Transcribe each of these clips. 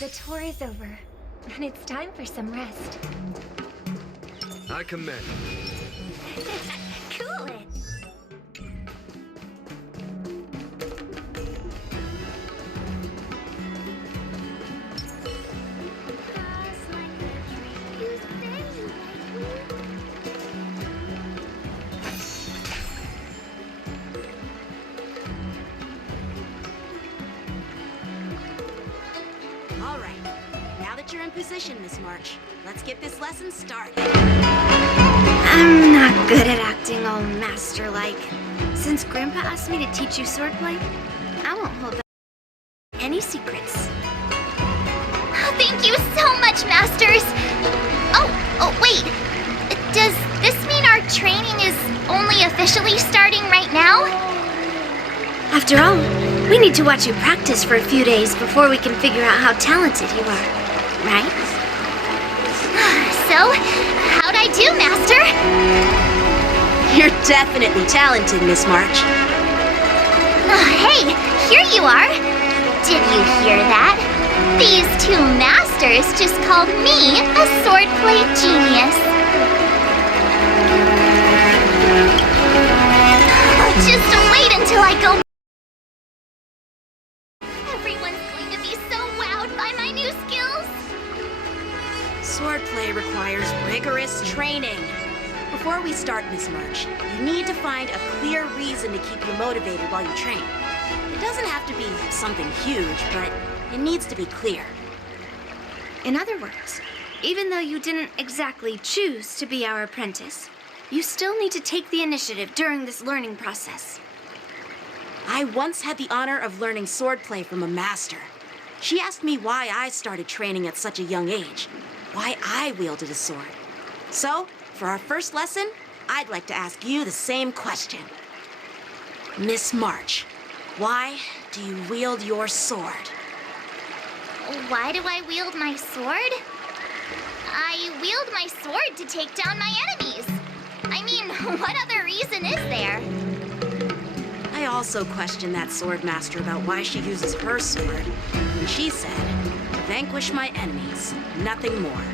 The tour is over, and it's time for some rest. I commend. Cool it! All right, now that you're in position, Miss March, let's get this lesson started. I'm not good at acting all master-like. Since Grandpa asked me to teach you swordplay, I won't hold back any secrets. Thank you so much, Masters! Oh, wait. Does this mean our training is only officially starting right now? After all, we need to watch you practice for a few days before we can figure out how talented you are, right? So, how'd I do, Master? You're definitely talented, Miss March. Hey, here you are. Did you hear that? These two masters just called me a swordplay genius. Just wait until I go. Everyone's going to be so wowed by my new skills. Swordplay requires rigorous training. Before we start, Miss March, you need to find a clear reason to keep you motivated while you train. It doesn't have to be something huge, but it needs to be clear. In other words, even though you didn't exactly choose to be our apprentice, you still need to take the initiative during this learning process. I once had the honor of learning swordplay from a master. She asked me why I started training at such a young age, why I wielded a sword. So, for our first lesson, I'd like to ask you the same question. Miss March, why do you wield your sword? Why do I wield my sword? I wield my sword to take down my enemies. I mean, what other reason is there? I also questioned that sword master about why she uses her sword, and she said, to vanquish my enemies, nothing more.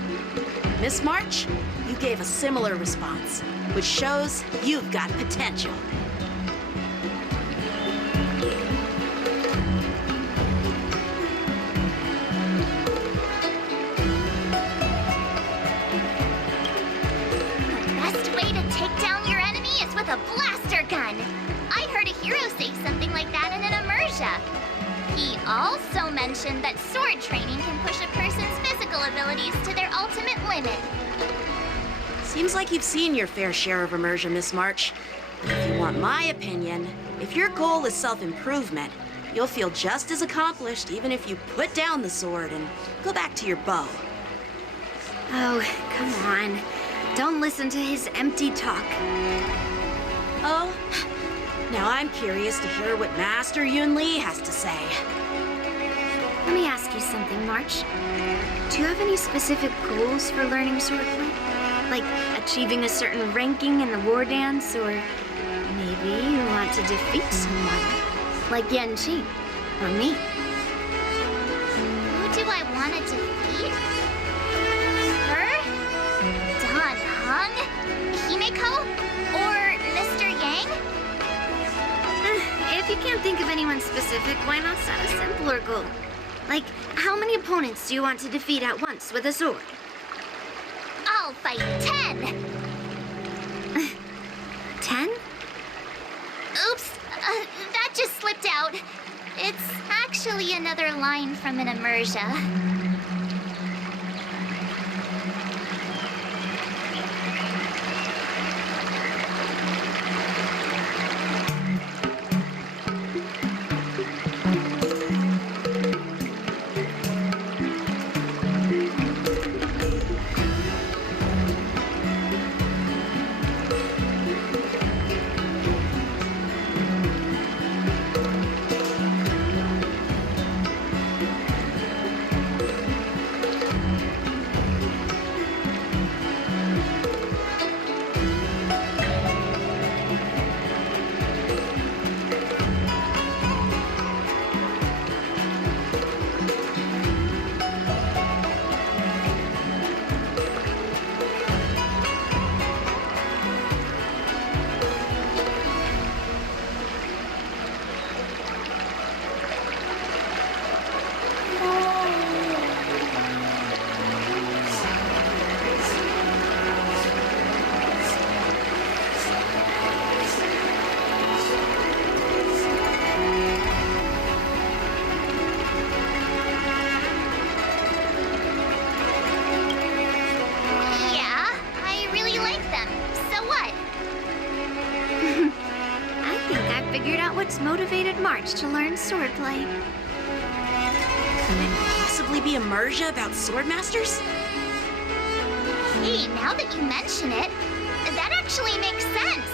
Miss March, you gave a similar response, which shows you've got potential. The best way to take down your enemy is with a blaster gun. I heard a hero say something like that in an immersion. He also mentioned that sword training can push a person's physical abilities to their ultimate limit. Seems like you've seen your fair share of immersion, Miss March. But if you want my opinion, if your goal is self-improvement, you'll feel just as accomplished even if you put down the sword and go back to your bow. Oh, come on. Don't listen to his empty talk. Oh, now I'm curious to hear what Master Yunli has to say. Let me ask you something, March. Do you have any specific goals for learning swordplay? Like achieving a certain ranking in the war dance, or maybe you want to defeat someone, like Yanqing or me? Who do I want to defeat? Her? Don Hung? Himeko? Or Mr. Yang? If you can't think of anyone specific, why not set a simpler goal? Like, how many opponents do you want to defeat at once with a sword? I'll fight 10! 10? Oops, that just slipped out. It's actually another line from an immersion. figured out what's motivated March to learn swordplay. Could it possibly be a merja about sword masters? Hey, now that you mention it, that actually makes sense.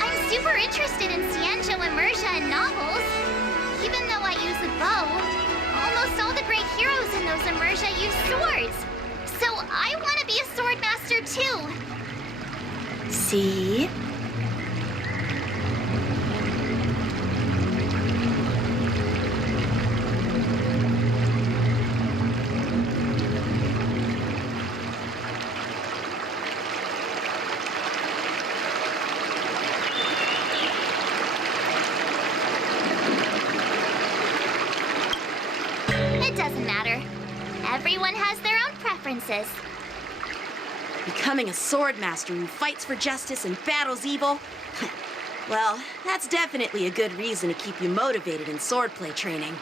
I'm super interested in Xianzhou immersia and novels. Even though I use a bow, almost all the great heroes in those immersia use swords. So I want to be a sword master too. See? It doesn't matter. Everyone has their own preferences. Becoming a sword master who fights for justice and battles evil? Well, that's definitely a good reason to keep you motivated in swordplay training.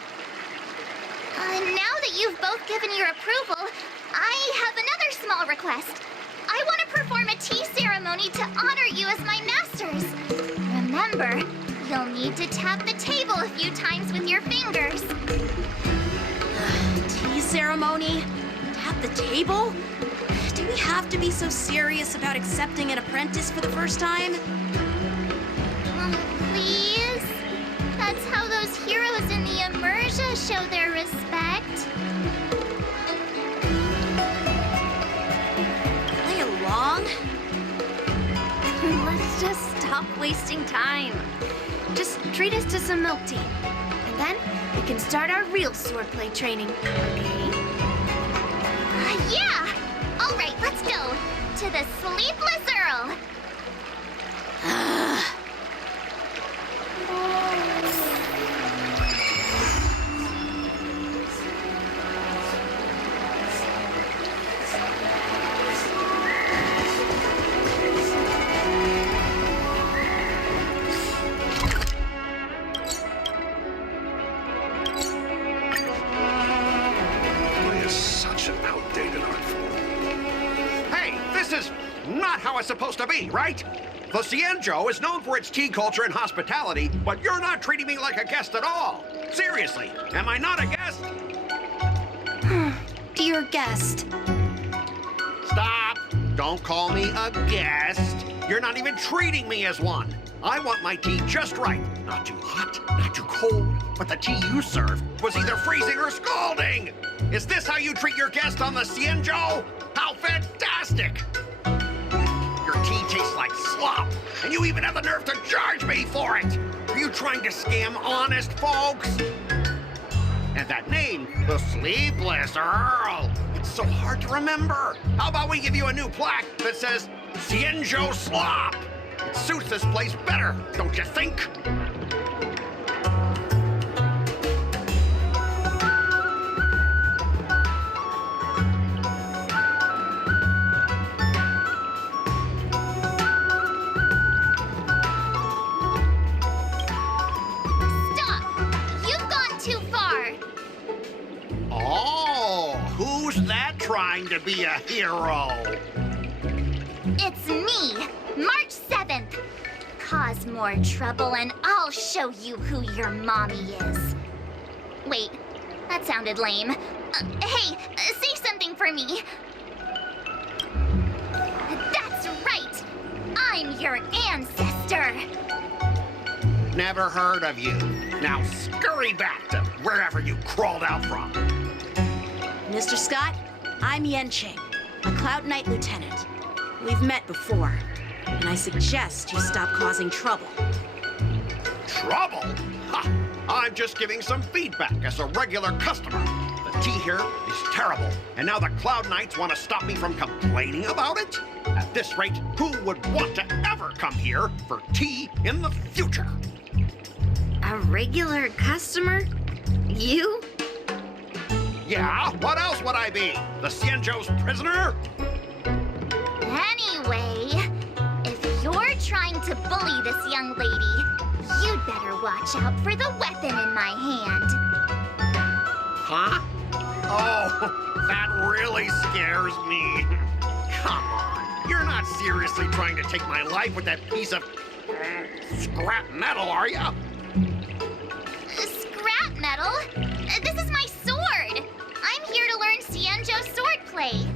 Now that you've both given your approval, I have another small request. I want to perform a tea ceremony to honor you as my masters. Remember, you'll need to tap the table a few times with your fingers. Tea ceremony? Tap the table? Do we have to be so serious about accepting an apprentice for the first time? Please? That's how those heroes in the immersia show their respect. Play along? Let's just stop wasting time. Just treat us to some milk tea. And then we can start our real swordplay training, okay? Yeah! All right, let's go. To the Sleepless Earl. Boy is such an outdated art form. Hey, this is not how it's supposed to be, right? The Xianzhou is known for its tea culture and hospitality, but you're not treating me like a guest at all. Seriously, am I not a guest? Dear guest. Stop! Don't call me a guest. You're not even treating me as one. I want my tea just right. Not too hot, not too cold. But the tea you served was either freezing or scalding. Is this how you treat your guest on the Xianzhou? How fantastic! Your tea tastes like slop, and you even have the nerve to charge me for it. Are you trying to scam honest folks? And that name, the Sleepless Earl. It's so hard to remember. How about we give you a new plaque that says Xianzhou Slop? It suits this place better, don't you think? Stop! You've gone too far. Oh, who's that trying to be a hero? It's me, March 7th. Cause more trouble and I'll show you who your mommy is. Wait, that sounded lame. Hey, say something for me. That's right. I'm your ancestor. Never heard of you. Now scurry back to wherever you crawled out from. Mr. Scott, I'm Yenching, a Cloud Knight Lieutenant. We've met before, and I suggest you stop causing trouble. Trouble? Ha! I'm just giving some feedback as a regular customer. The tea here is terrible, and now the Cloud Knights want to stop me from complaining about it? At this rate, who would want to ever come here for tea in the future? A regular customer? You? Yeah, what else would I be? The Xianzhou's prisoner? Anyway, if you're trying to bully this young lady, you'd better watch out for the weapon in my hand. Huh? Oh, that really scares me. Come on, you're not seriously trying to take my life with that piece of... Scrap metal, are ya? Scrap metal? This is my sword. I'm here to learn Xianzhou swordplay.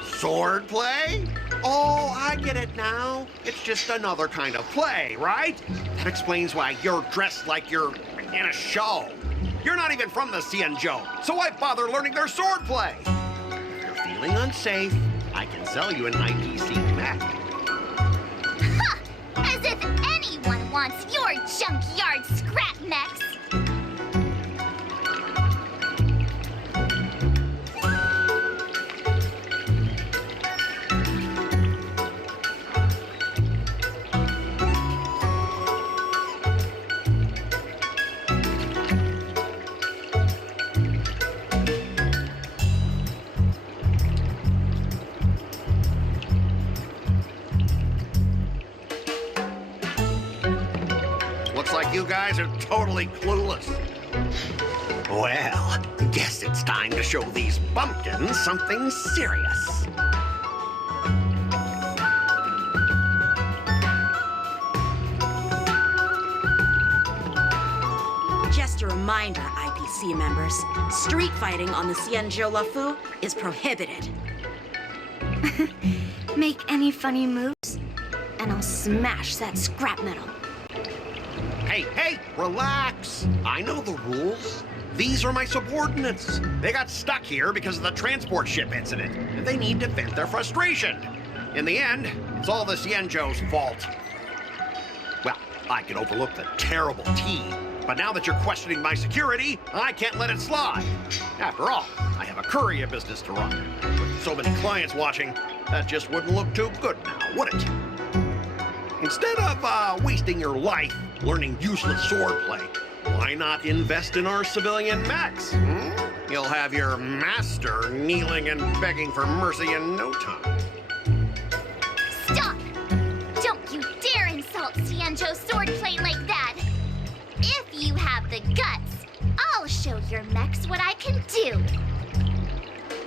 Swordplay? Oh, I get it now. It's just another kind of play, right? That explains why you're dressed like you're in a show. You're not even from the Xianzhou, so why bother learning their swordplay? If you're feeling unsafe, I can sell you an IPC mech. Ha! As if anyone wants your junkyard scrap mechs! Looks like you guys are totally clueless. Well, guess it's time to show these bumpkins something serious. Just a reminder, IPC members, street fighting on the Xianzhou Luofu is prohibited. Make any funny moves, and I'll smash that scrap metal. Hey, relax. I know the rules. These are my subordinates. They got stuck here because of the transport ship incident, and they need to vent their frustration. In the end, it's all the Xianzhou's fault. Well, I can overlook the terrible tea, but now that you're questioning my security, I can't let it slide. After all, I have a courier business to run. With so many clients watching, that just wouldn't look too good now, would it? Instead of wasting your life learning useless swordplay, why not invest in our civilian mechs? You'll have your master kneeling and begging for mercy in no time. Stop! Don't you dare insult Xianzhou swordplay like that! If you have the guts, I'll show your mechs what I can do.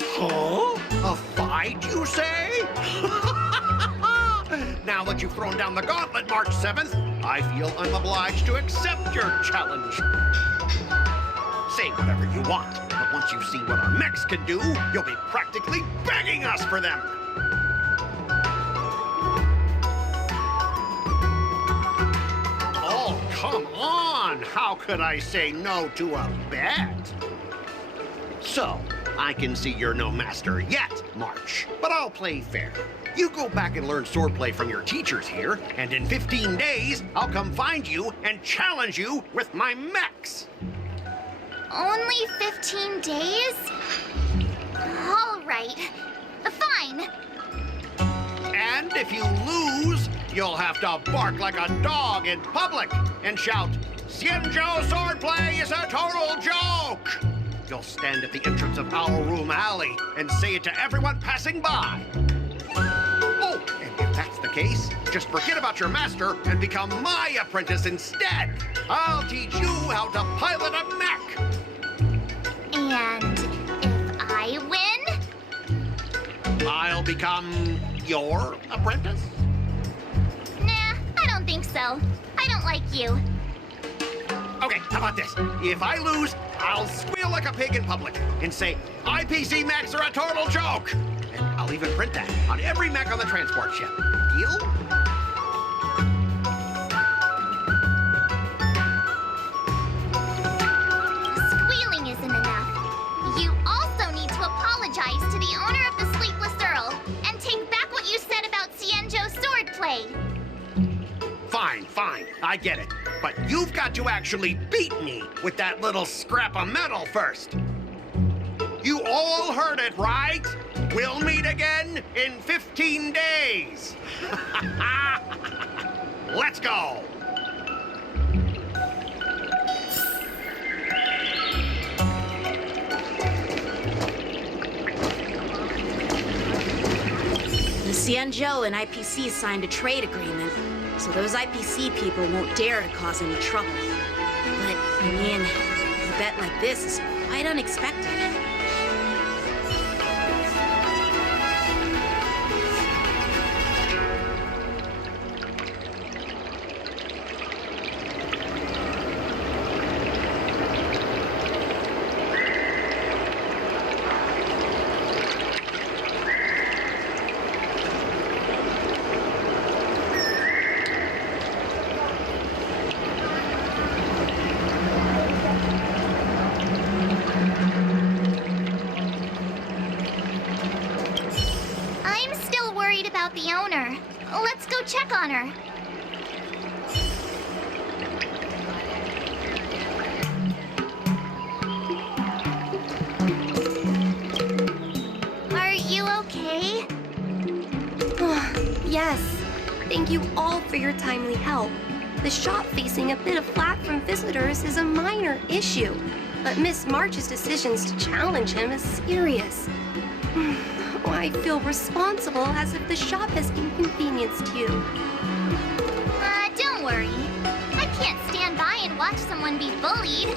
Huh? A fight, you say? Now that you've thrown down the gauntlet, March 7th, I feel I'm obliged to accept your challenge. Say whatever you want, but once you see what our mechs can do, you'll be practically begging us for them. Oh, come on! How could I say no to a bet? So, I can see you're no master yet, March, but I'll play fair. You go back and learn swordplay from your teachers here, and in 15 days, I'll come find you and challenge you with my mechs. Only 15 days? All right. Fine. And if you lose, you'll have to bark like a dog in public and shout, "Xianzhou swordplay is a total joke!" You'll stand at the entrance of Owl Room Alley and say it to everyone passing by. Oh, and if that's the case, just forget about your master and become my apprentice instead. I'll teach you how to pilot a mech. And if I win? I'll become your apprentice? Nah, I don't think so. I don't like you. Okay, how about this? If I lose, I'll squeal like a pig in public and say, IPC mechs are a total joke. And I'll even print that on every mech on the transport ship. Deal? Squealing isn't enough. You also need to apologize to the owner of the Sleepless Earl and take back what you said about Xianzhou swordplay. Fine, I get it. But you've got to actually beat me with that little scrap of metal first. You all heard it, right? We'll meet again in 15 days. Let's go. The Xianzhou and IPC signed a trade agreement, so those IPC people won't dare to cause any trouble. But, I mean, a bet like this is quite unexpected. about the owner. Let's go check on her. Are you okay? Yes. Thank you all for your timely help. The shop facing a bit of flack from visitors is a minor issue, but Miss March's decisions to challenge him is serious. I feel responsible as if the shop has inconvenienced you. Don't worry. I can't stand by and watch someone be bullied.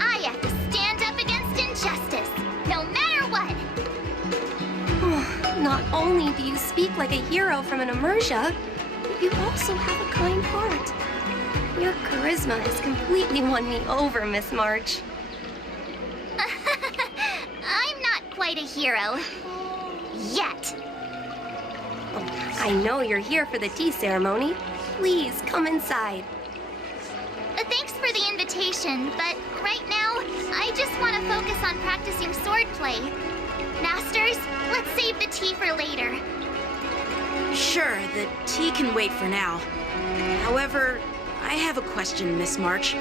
I have to stand up against injustice, no matter what. Not only do you speak like a hero from an immersia, you also have a kind heart. Your charisma has completely won me over, Miss March. I'm not quite a hero. Yet. I know you're here for the tea ceremony. Please come inside. Thanks for the invitation, but right now, I just want to focus on practicing swordplay. Masters, let's save the tea for later. Sure, the tea can wait for now. However, I have a question, Miss March.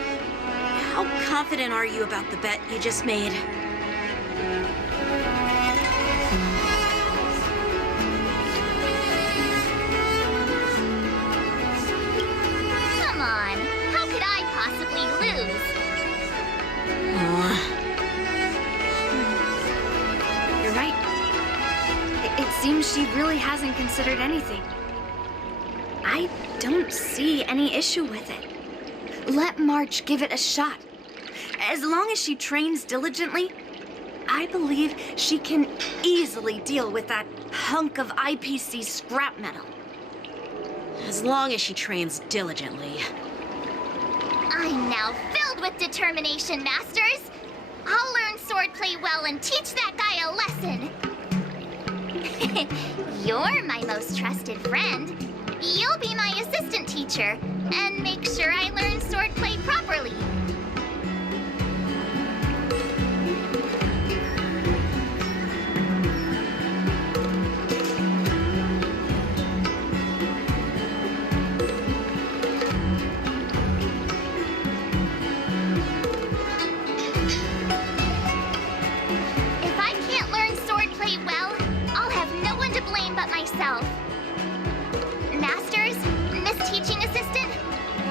How confident are you about the bet you just made? Come on, how could I possibly lose? You're right. It seems she really hasn't considered anything. I don't see any issue with it. Let March give it a shot. As long as she trains diligently, I believe she can easily deal with that hunk of IPC scrap metal. As long as she trains diligently. I'm now filled with determination, Masters. I'll learn swordplay well and teach that guy a lesson. You're my most trusted friend. You'll be my assistant teacher and make sure I learn swordplay properly. If I can't learn swordplay well, I'll have no one to blame but myself. Masters, Miss Teaching Assistant,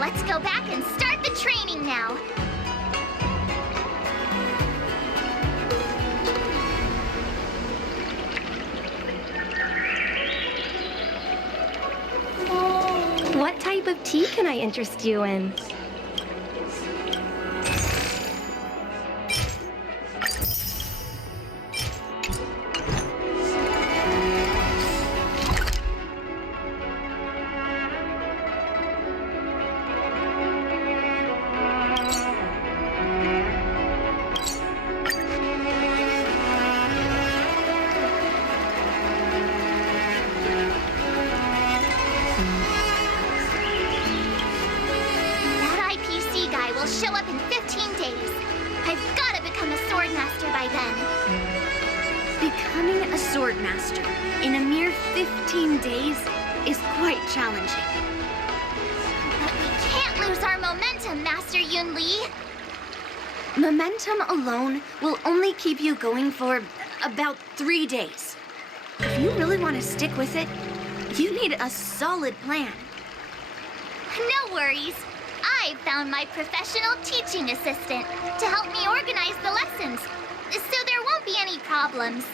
let's go back and start the training now. What type of tea can I interest you in? That IPC guy will show up in 15 days. I've got to become a swordmaster by then. Becoming a sword master in a mere 15 days is quite challenging. But we can't lose our momentum, Master Yunli. Momentum alone will only keep you going for about 3 days. If you really want to stick with it, you need a solid plan. No worries. I've found my professional teaching assistant to help me organize the lessons, so there won't be any problems.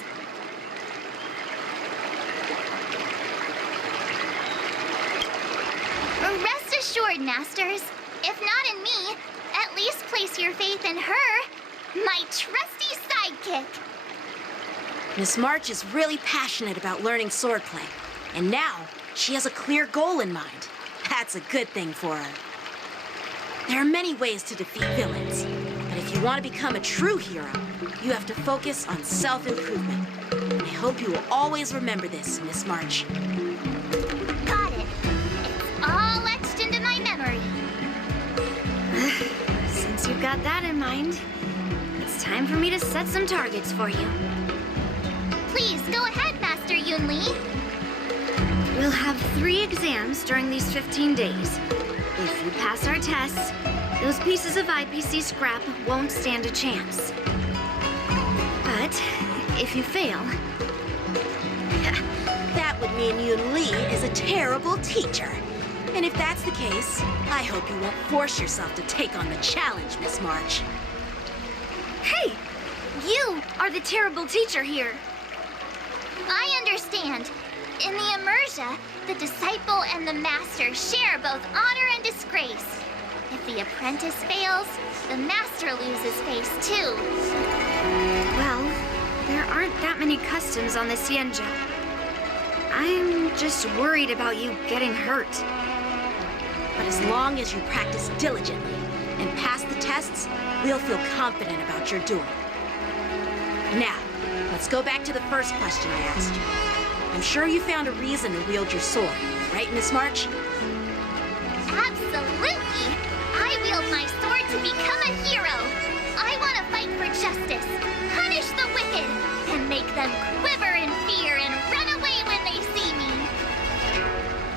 Rest assured, Masters. If not in me, at least place your faith in her, my trusty sidekick. Miss March is really passionate about learning swordplay, and now she has a clear goal in mind. That's a good thing for her. There are many ways to defeat villains, but if you want to become a true hero, you have to focus on self-improvement. I hope you will always remember this, Miss March. Got it. It's all etched into my memory. Since you've got that in mind, it's time for me to set some targets for you. Please go ahead, Master Yunli. We'll have 3 exams during these 15 days. If you pass our tests, those pieces of IPC scrap won't stand a chance. But if you fail... That would mean Yunli is a terrible teacher. And if that's the case, I hope you won't force yourself to take on the challenge, Miss March. Hey! You are the terrible teacher here. I understand. In the Immersia, the disciple and the master share both honor and disgrace. If the apprentice fails, the master loses face too. Well, there aren't that many customs on the Xianzhou. I'm just worried about you getting hurt. But as long as you practice diligently and pass the tests, we'll feel confident about your duel. Now, let's go back to the first question I asked you. I'm sure you found a reason to wield your sword, right, Miss March? Absolutely! I wield my sword to become a hero. I want to fight for justice, punish the wicked, and make them quiver in fear and run away when they see me.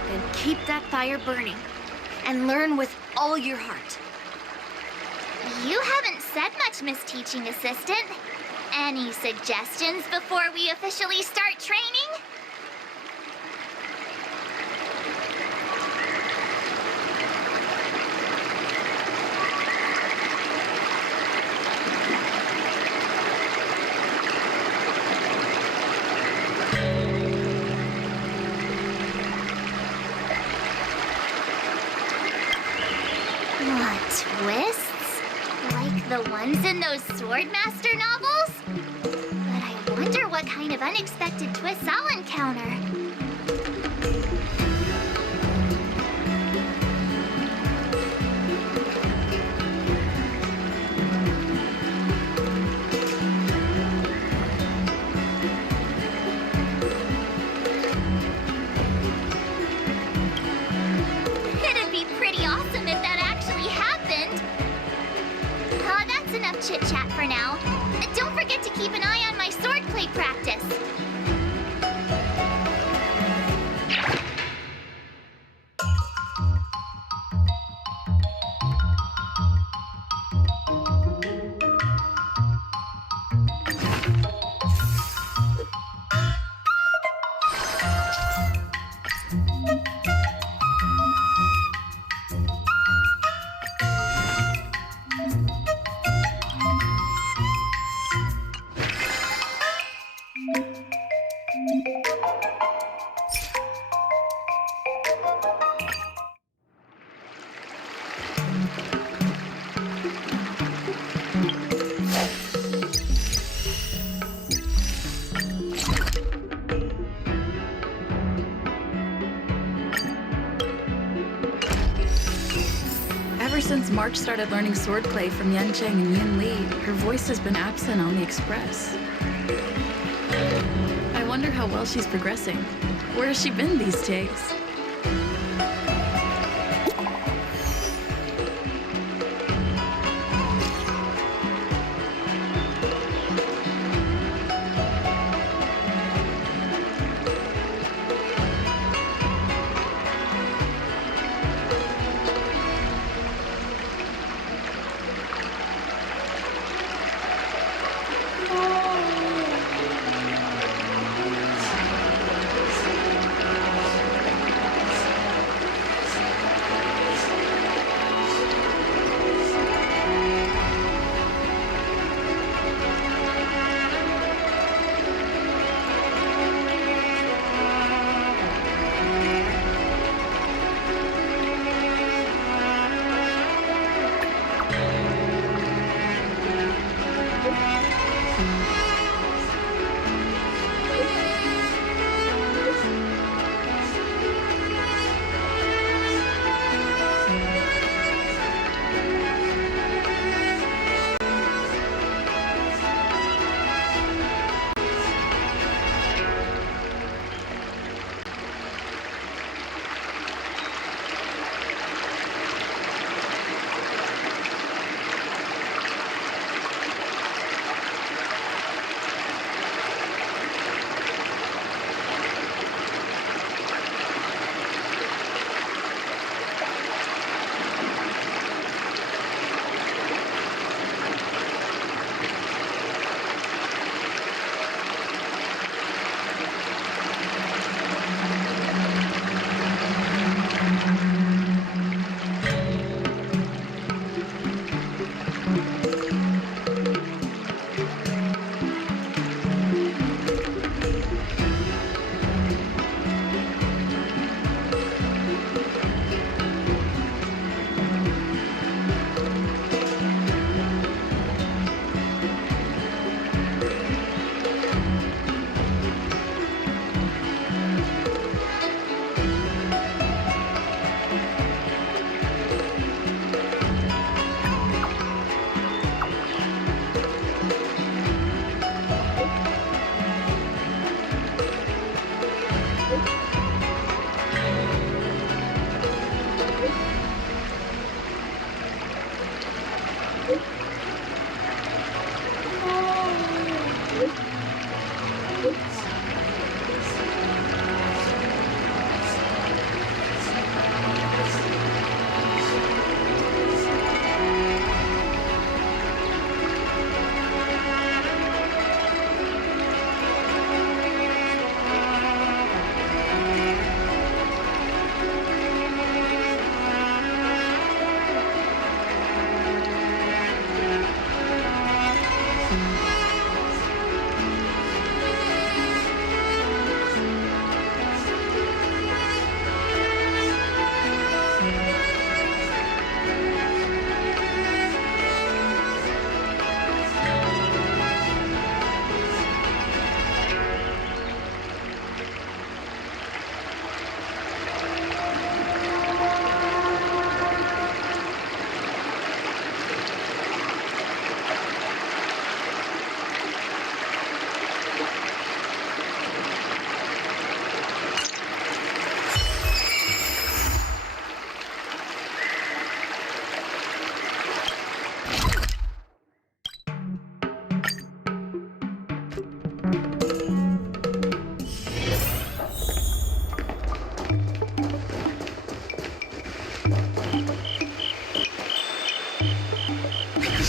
Then keep that fire burning and learn with all your heart. You haven't said much, Miss Teaching Assistant. Any suggestions before we officially start training? What twists? Like the ones in those Swordmaster novels? But I wonder what kind of unexpected twists I'll encounter. It'd be pretty awesome if that actually happened. That's enough chit-chat for now. Don't forget to keep an eye on my swordplay practice. Ever since March started learning swordplay from Yancheng and Yunli, her voice has been absent on the Express. I wonder how well she's progressing. Where has she been these days?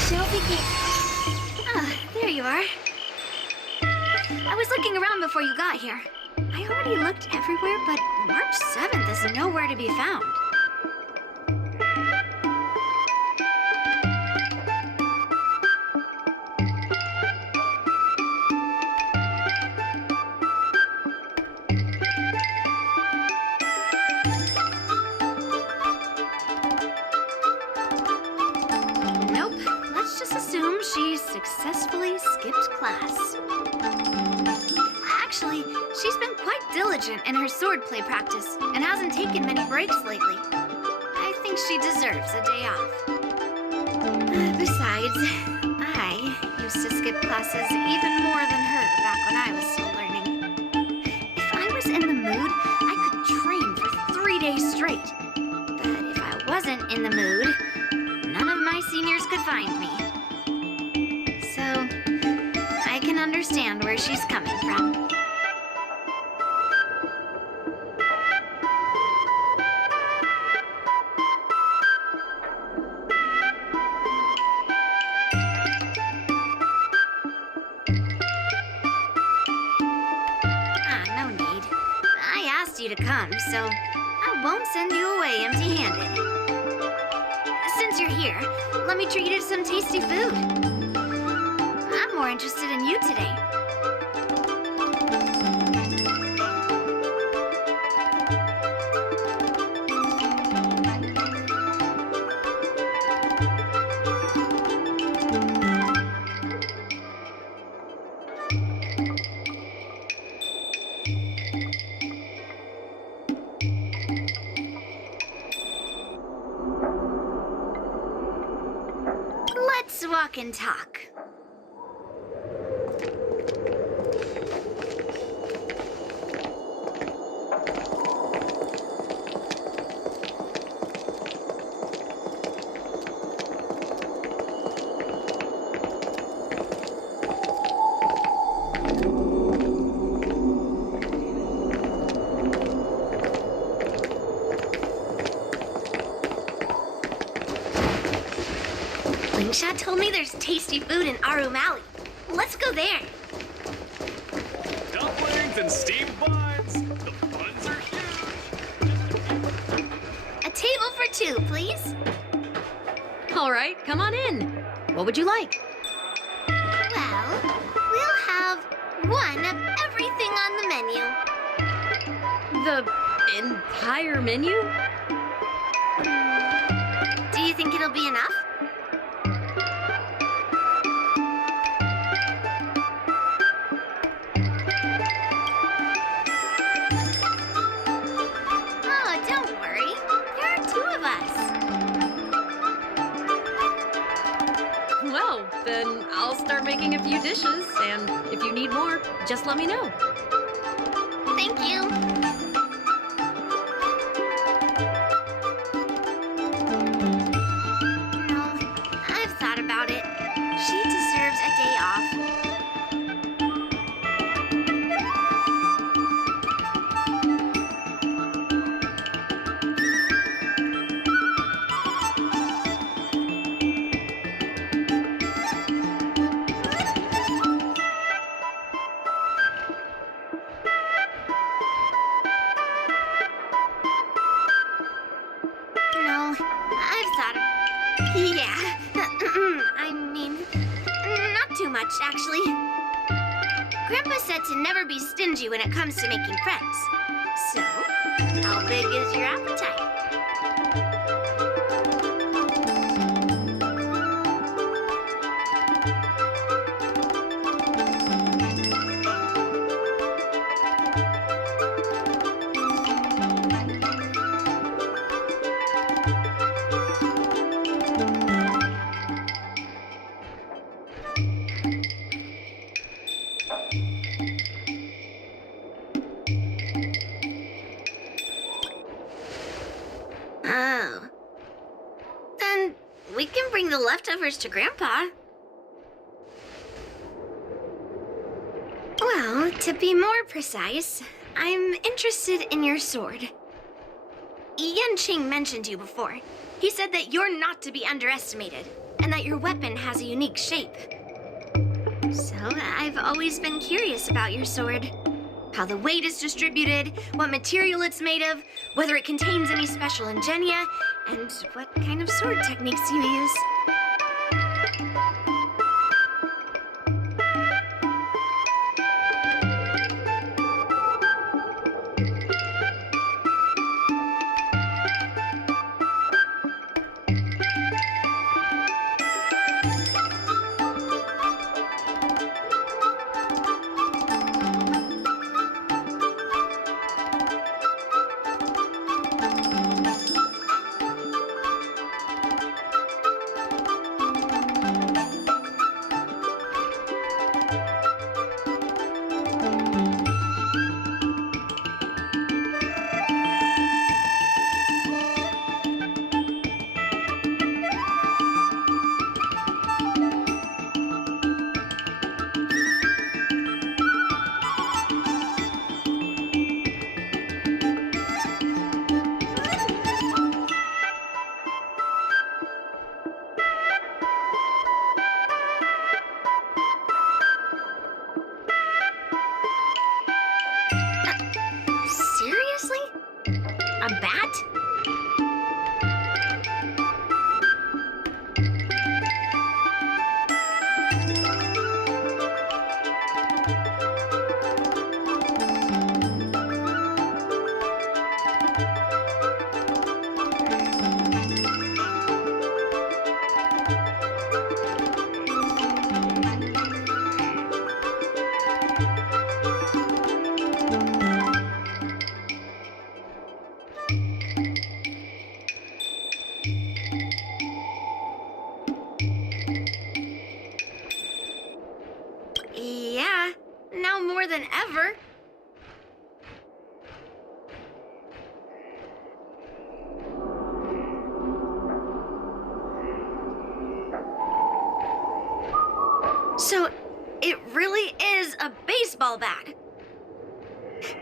She'll begin. Ah, there you are. I was looking around before you got here. I already looked everywhere, but March 7th is nowhere to be found. Nope. Let's just assume she successfully skipped class. Actually, she's been quite diligent in her swordplay practice and hasn't taken many breaks lately. I think she deserves a day off. Besides, I used to skip classes even more than her back when I was still learning. If I was in the mood, I could train for 3 days straight. But if I wasn't in the mood, none of my seniors could find me. So, I can understand where she's coming from. No need. I asked you to come, so I won't send you away empty-handed. Since you're here, let me treat you to some tasty food. I'm more interested in you today. Let's walk and talk. Lingsha told me there's tasty food in Arum Alley. Let's go there. Dumplings and steamed buns. The buns are huge. A table for two, please. All right, come on in. What would you like? Well, we'll have one of everything on the menu. The entire menu? Do you think it'll be enough? Oh, don't worry. There are two of us. Well, then I'll start making a few dishes, and if you need more, just let me know. Thank you. No, I've thought about it. She deserves a day off. No, I've thought of... Yeah. I mean, not too much, actually. Grandpa said to never be stingy when it comes to making friends. So, how big is your appetite? Oh. Then we can bring the leftovers to Grandpa. Well, to be more precise, I'm interested in your sword. Yanqing mentioned you before. He said that you're not to be underestimated, and that your weapon has a unique shape. So, I've always been curious about your sword. How the weight is distributed, what material it's made of, whether it contains any special ingenia, and what kind of sword techniques you use. A bat? Yeah, now more than ever. So, it really is a baseball bat.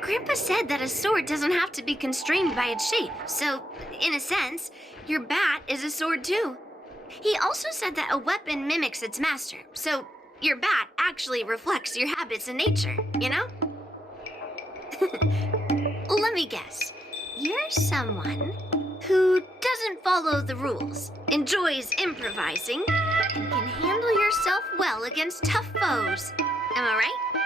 Grandpa said that a sword doesn't have to be constrained by its shape, so, in a sense, your bat is a sword too. He also said that a weapon mimics its master, so your bat actually reflects your habits and nature, you know? Let me guess. You're someone who doesn't follow the rules, enjoys improvising, and can handle yourself well against tough foes. Am I right?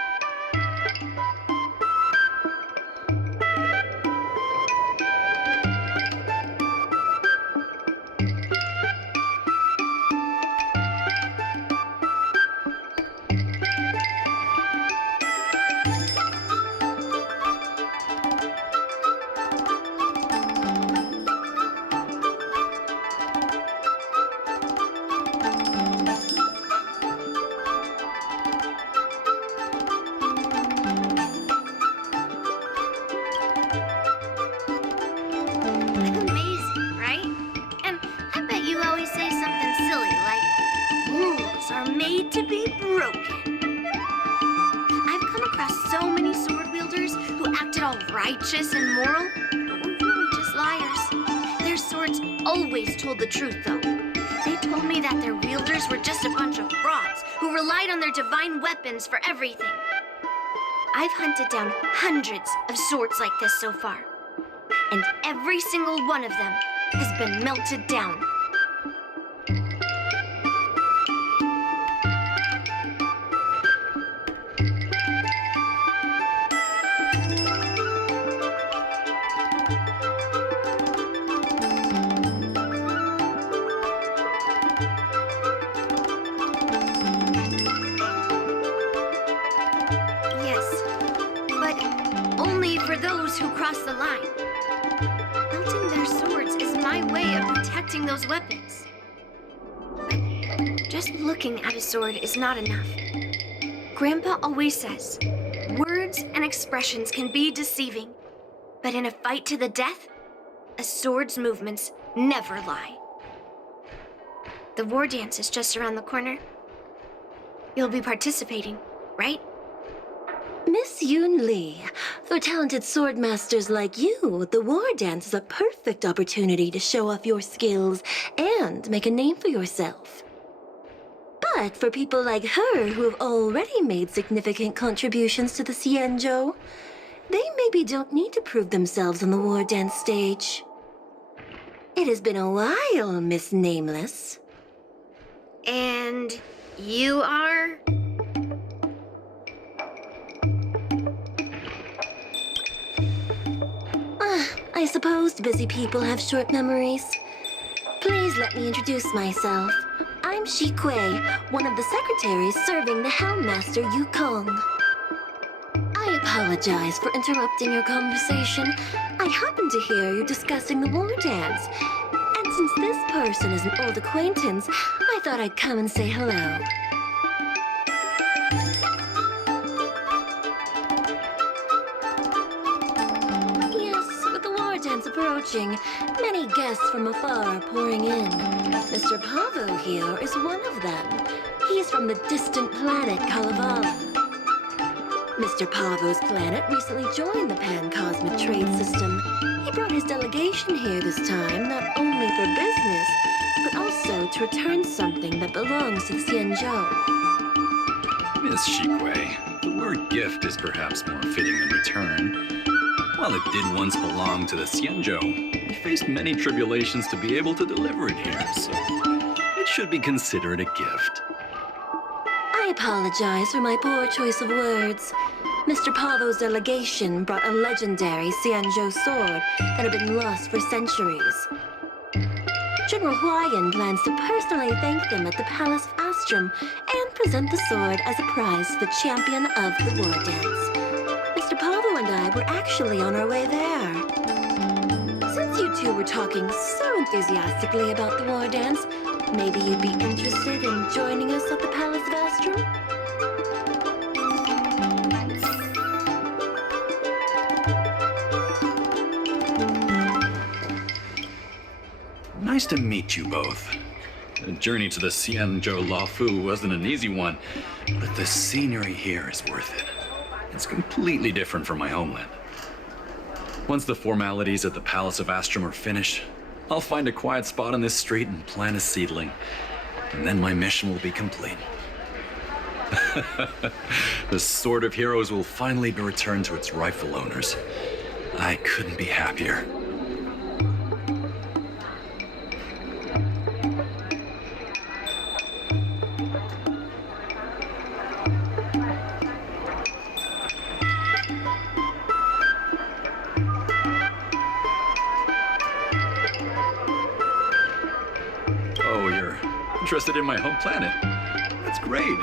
Amazing, right? And I bet you always say something silly like, rules are made to be broken. I've come across so many sword wielders who acted all righteous and moral, but were really just liars. Their swords always told the truth, though. They told me that their wielders were just a bunch of frauds who relied on their divine weapons for everything. I've hunted down hundreds of swords like this so far, and every single one of them has been melted down. Yes, but only for those who cross the line. Melting their swords is my way of protecting those weapons. But just looking at a sword is not enough. Grandpa always says, words and expressions can be deceiving, but in a fight to the death, a sword's movements never lie. The war dance is just around the corner. You'll be participating, right? Miss Yunli, for talented swordmasters like you, the war dance is a perfect opportunity to show off your skills and make a name for yourself. But for people like her who have already made significant contributions to the Xianzhou, they maybe don't need to prove themselves on the war dance stage. It has been a while, Miss Nameless. And you are? I suppose busy people have short memories. Please let me introduce myself. I'm Shi Kui, one of the secretaries serving the Helmmaster Yukong. I apologize for interrupting your conversation. I happened to hear you discussing the war dance. And since this person is an old acquaintance, I thought I'd come and say hello. Approaching, many guests from afar are pouring in. Mr. Pavo here is one of them. He's from the distant planet Kalevala. Mr. Pavo's planet recently joined the Pan-Cosmic Trade System. He brought his delegation here this time, not only for business, but also to return something that belongs to the Xianzhou. Miss Shikwe, the word gift is perhaps more fitting than return. While it did once belong to the Xianzhou, we faced many tribulations to be able to deliver it here, so it should be considered a gift. I apologize for my poor choice of words. Mr. Pavo's delegation brought a legendary Xianzhou sword that had been lost for centuries. General Huayan plans to personally thank them at the Palace of Astrum and present the sword as a prize to the champion of the war dance. Mr. Pavo and I were actually on our way there. Since you two were talking so enthusiastically about the war dance, maybe you'd be interested in joining us at the Palace of Astrum? Nice to meet you both. The journey to the Xianzhou Luofu wasn't an easy one, but the scenery here is worth it. It's completely different from my homeland. Once the formalities at the Palace of Astrum are finished, I'll find a quiet spot on this street and plant a seedling. And then my mission will be complete. The Sword of Heroes will finally be returned to its rightful owners. I couldn't be happier. Interested in my home planet? That's great.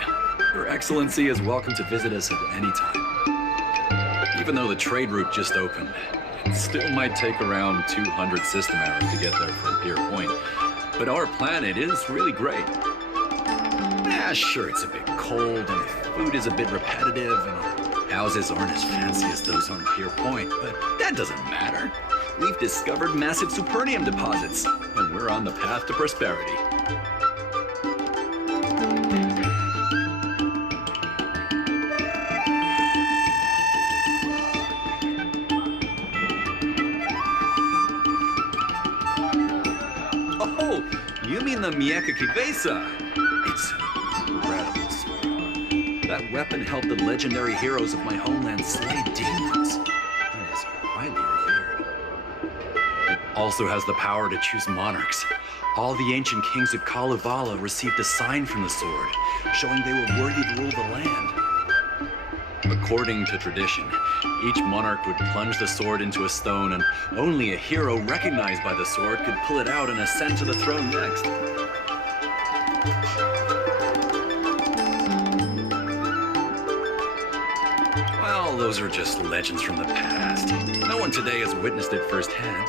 Your Excellency is welcome to visit us at any time. Even though the trade route just opened, it still might take around 200 system hours to get there from Pier Point. But our planet is really great. Sure, it's a bit cold and the food is a bit repetitive and houses aren't as fancy as those on Pier Point, but that doesn't matter. We've discovered massive supernium deposits, and we're on the path to prosperity. You mean the Mieka Kivesa? It's an incredible sword. That weapon helped the legendary heroes of my homeland slay demons. That is highly revered. It also has the power to choose monarchs. All the ancient kings of Kalevala received a sign from the sword, showing they were worthy to rule the land. According to tradition, each monarch would plunge the sword into a stone, and only a hero recognized by the sword could pull it out and ascend to the throne next. Well, those are just legends from the past. No one today has witnessed it firsthand.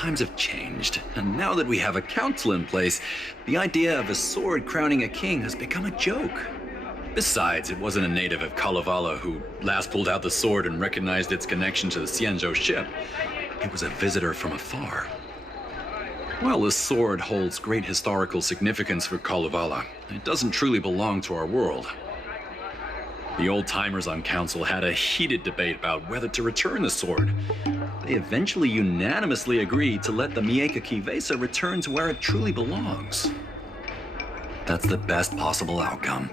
times have changed, and now that we have a council in place, the idea of a sword crowning a king has become a joke. Besides, it wasn't a native of Kalevala who last pulled out the sword and recognized its connection to the Xianzhou ship. It was a visitor from afar. While the sword holds great historical significance for Kalevala, it doesn't truly belong to our world. The old-timers on council had a heated debate about whether to return the sword. They eventually unanimously agreed to let the Mieka Kivesa return to where it truly belongs. That's the best possible outcome.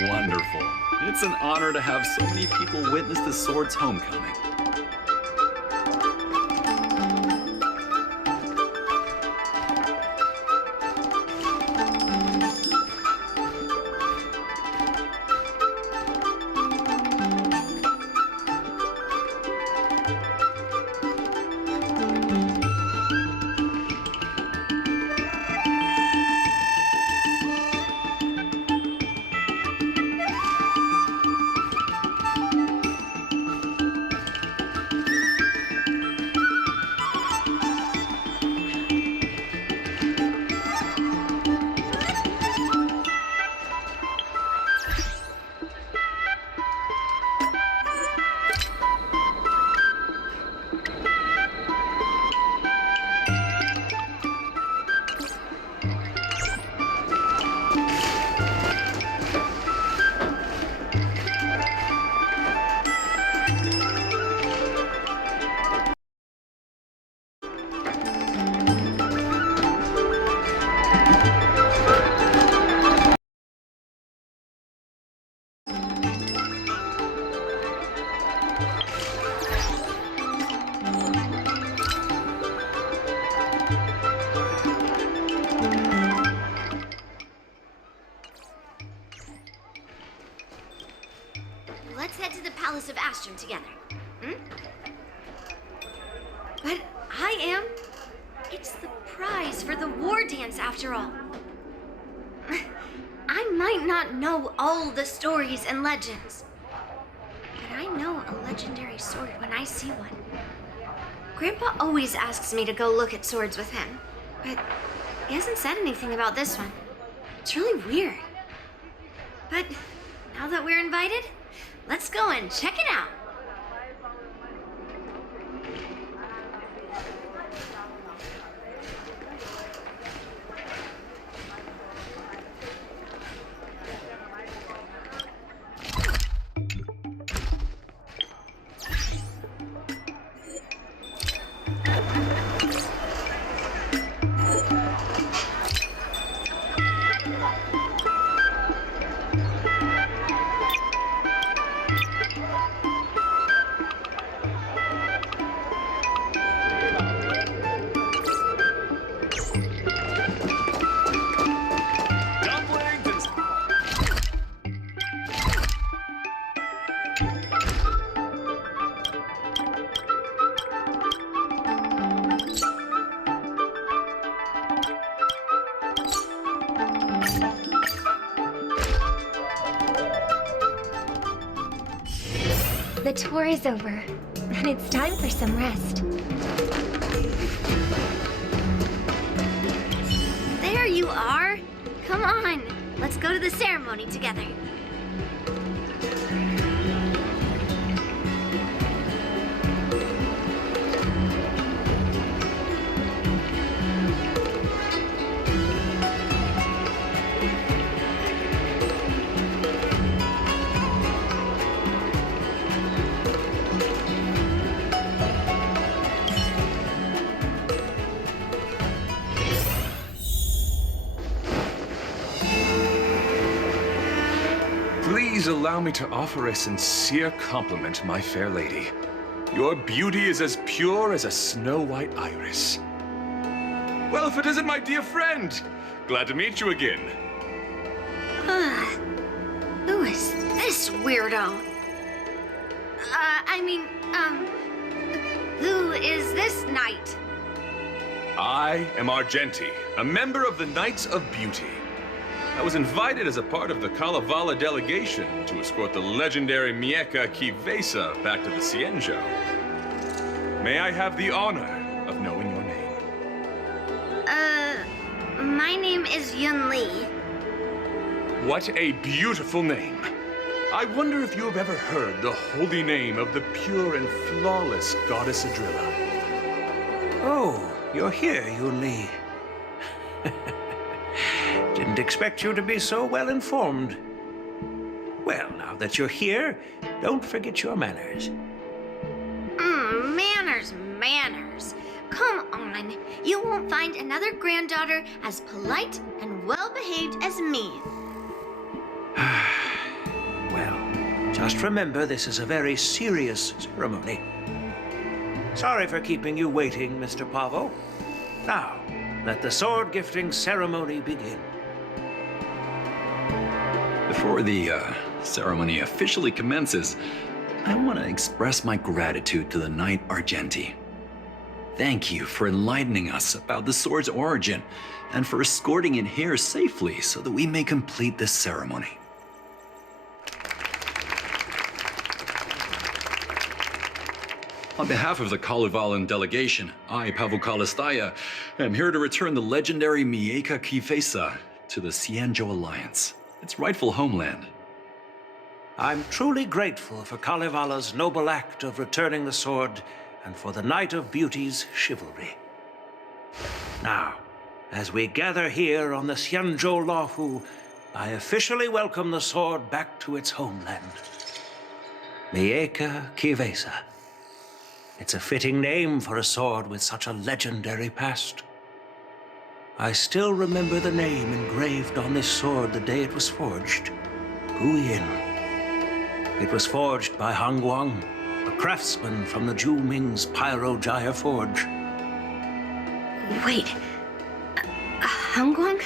Wonderful. It's an honor to have so many people witness the sword's homecoming. Together. But I am. It's the prize for the war dance, after all. I might not know all the stories and legends, but I know a legendary sword when I see one. Grandpa always asks me to go look at swords with him, but he hasn't said anything about this one. It's really weird. But now that we're invited, let's go and check it out. The tour is over, and it's time for some rest. There you are! Come on, let's go to the ceremony together. Please allow me to offer a sincere compliment, my fair lady. Your beauty is as pure as a snow-white iris. Well, if it isn't my dear friend, glad to meet you again. Who is this weirdo? Who is this knight? I am Argenti, a member of the Knights of Beauty. I was invited as a part of the Kalevala delegation to escort the legendary Mieka Kivesa back to the Xianzhou. May I have the honor of knowing your name? My name is Yunli. What a beautiful name. I wonder if you have ever heard the holy name of the pure and flawless goddess Adrilla. Oh, you're here, Yunli. Didn't expect you to be so well informed. Well, now that you're here, don't forget your manners. Manners. Come on. You won't find another granddaughter as polite and well-behaved as me. Well, just remember this is a very serious ceremony. Sorry for keeping you waiting, Mr. Pavo. Now, let the sword gifting ceremony begin. Before the ceremony officially commences, I want to express my gratitude to the Knight Argenti. Thank you for enlightening us about the sword's origin and for escorting it here safely so that we may complete this ceremony. On behalf of the Kalevalan delegation, I, Pavel Kalistaya, am here to return the legendary Mieka Kivesa to the Xianzhou Alliance, its rightful homeland. I'm truly grateful for Kalevala's noble act of returning the sword and for the Knight of Beauty's chivalry. Now, as we gather here on the Xianzhou Luofu, I officially welcome the sword back to its homeland. Mieka Kivesa. It's a fitting name for a sword with such a legendary past. I still remember the name engraved on this sword the day it was forged. Guyin. It was forged by Hangguang, a craftsman from the Zhu Ming's Pyrojaya Forge. Wait, Hangguang?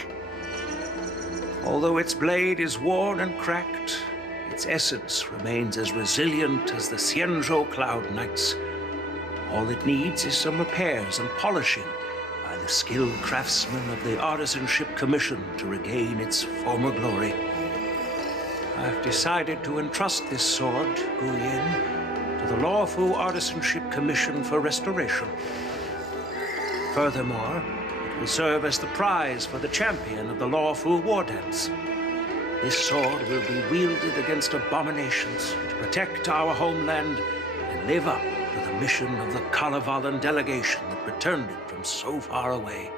Although its blade is worn and cracked, its essence remains as resilient as the Xianzhou Cloud Knights. All it needs is some repairs and polishing by the skilled craftsmen of the Artisanship Commission to regain its former glory. I've decided to entrust this sword, Guyin, to the Luofu Artisanship Commission for restoration. Furthermore, it will serve as the prize for the champion of the Luofu war dance. This sword will be wielded against abominations to protect our homeland and live up to the mission of the Kalevalan delegation that returned it from so far away.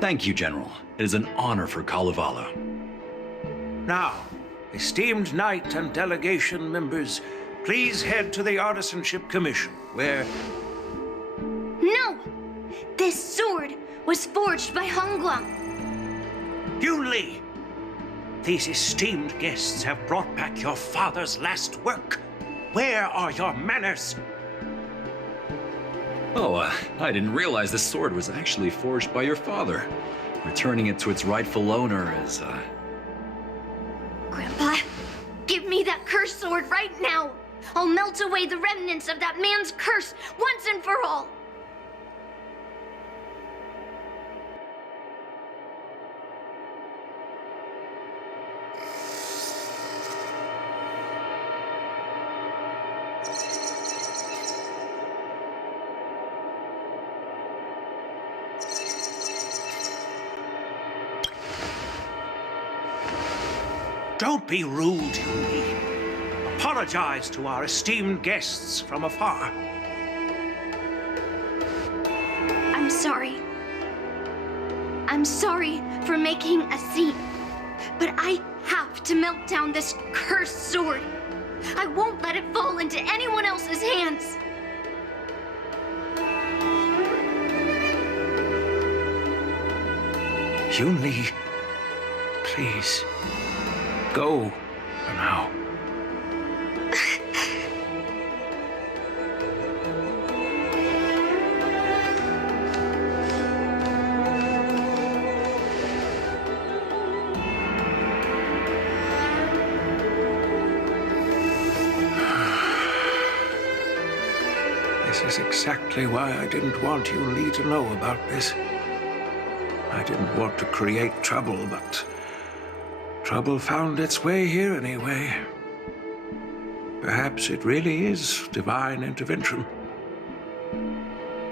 Thank you, General. It is an honor for Kalevala. Now, esteemed Knight and delegation members, please head to the Artisanship Commission, where... No! This sword was forged by Hangguang. Yunli! These esteemed guests have brought back your father's last work. Where are your manners? Oh, I didn't realize this sword was actually forged by your father. Returning it to its rightful owner is, Grandpa, give me that cursed sword right now! I'll melt away the remnants of that man's curse once and for all! Don't be rude, Yunli. Apologize to our esteemed guests from afar. I'm sorry. I'm sorry for making a scene. But I have to melt down this cursed sword. I won't let it fall into anyone else's hands. Yunli, please, go for now. This is exactly why I didn't want Yunli to know about this. I didn't want to create trouble, but trouble found its way here anyway. Perhaps it really is divine intervention.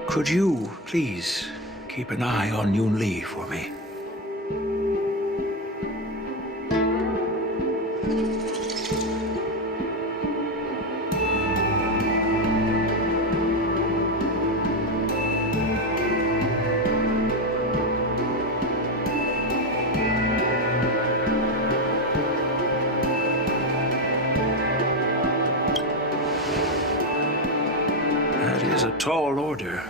Could you, please, keep an eye on Yunli for me? Tall order,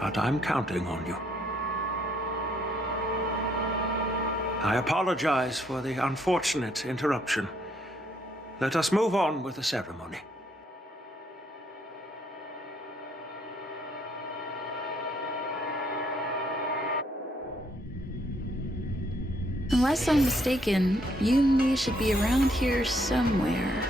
but I'm counting on you. I apologize for the unfortunate interruption. Let us move on with the ceremony. Unless I'm mistaken, Yunli should be around here somewhere.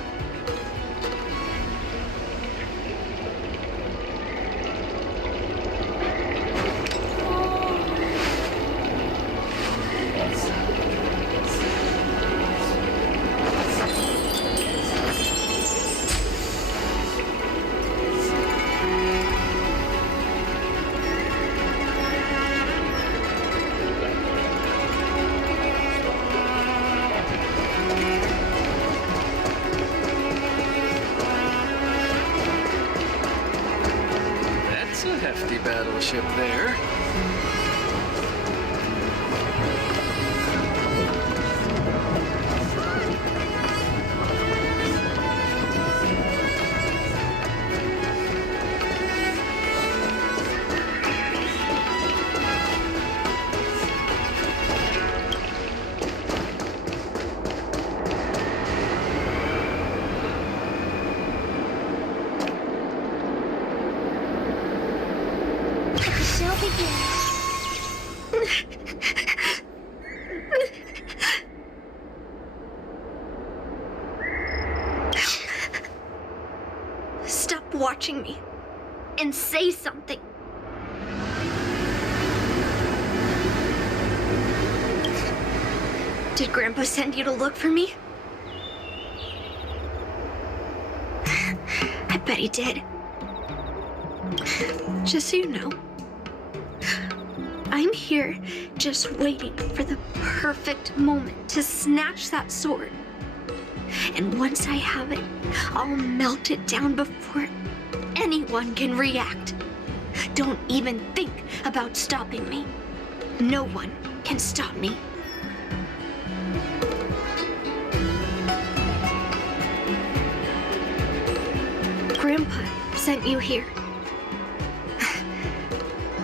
Battleship there. Stop watching me and say something. Did Grandpa send you to look for me? I bet he did. Just so you know, I'm here just waiting for the perfect moment to snatch that sword. And once I have it, I'll melt it down before anyone can react. Don't even think about stopping me. No one can stop me. Grandpa sent you here.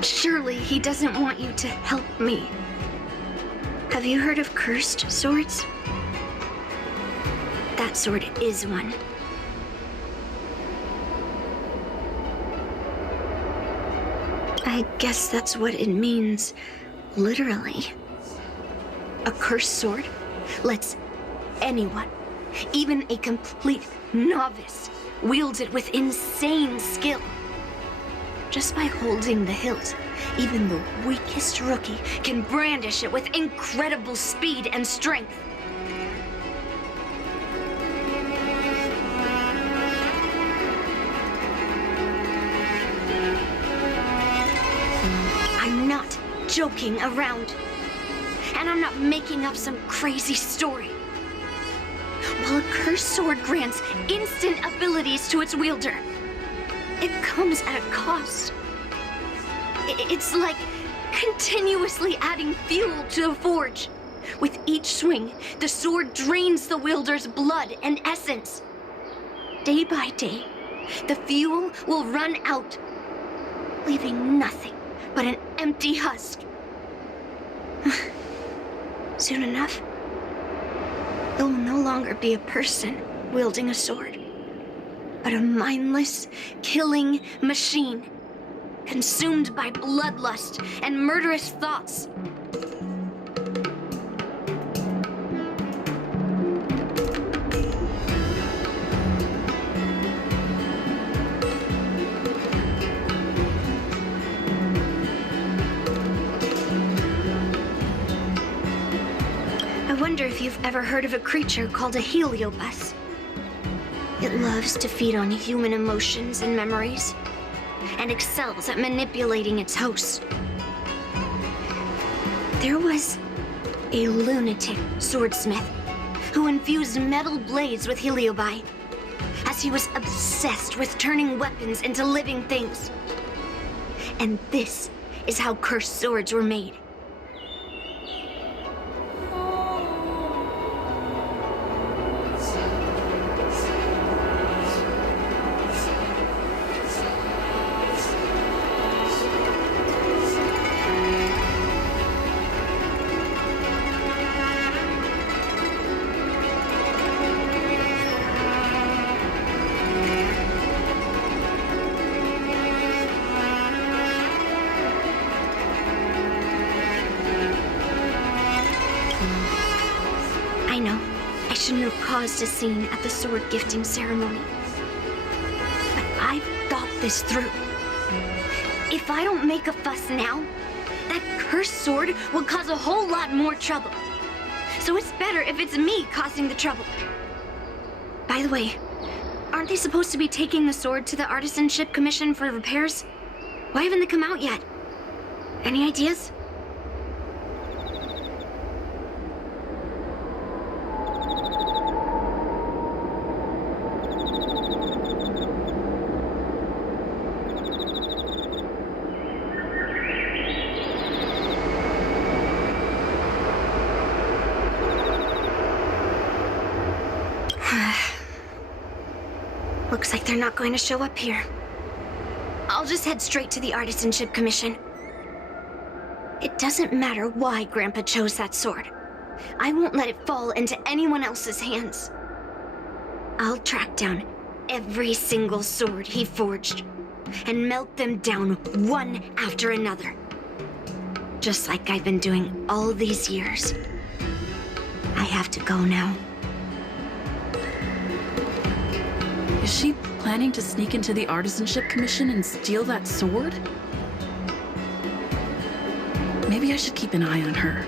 Surely he doesn't want you to help me. Have you heard of cursed swords? That sword is one. I guess that's what it means, literally. A cursed sword lets anyone, even a complete novice, wield it with insane skill. Just by holding the hilt, even the weakest rookie can brandish it with incredible speed and strength. I'm not joking around, and I'm not making up some crazy story. While a cursed sword grants instant abilities to its wielder, it comes at a cost. It's like continuously adding fuel to the forge. With each swing, the sword drains the wielder's blood and essence. Day by day, the fuel will run out, leaving nothing but an empty husk. Soon enough, it will no longer be a person wielding a sword, but a mindless, killing machine, consumed by bloodlust and murderous thoughts. wonder if you've ever heard of a creature called a heliobus. It loves to feed on human emotions and memories, and excels at manipulating its hosts. There was a lunatic swordsmith who infused metal blades with heliobi, as he was obsessed with turning weapons into living things. And this is how cursed swords were made. I know, I shouldn't have caused a scene at the sword gifting ceremony. But I've thought this through. If I don't make a fuss now, that cursed sword will cause a whole lot more trouble. So it's better if it's me causing the trouble. By the way, aren't they supposed to be taking the sword to the Artisanship Commission for repairs? Why haven't they come out yet? Any ideas? Looks like they're not going to show up here. I'll just head straight to the Artisanship Commission. It doesn't matter why Grandpa chose that sword. I won't let it fall into anyone else's hands. I'll track down every single sword he forged and melt them down one after another. Just like I've been doing all these years. I have to go now. Is she planning to sneak into the Artisanship Commission and steal that sword? Maybe I should keep an eye on her.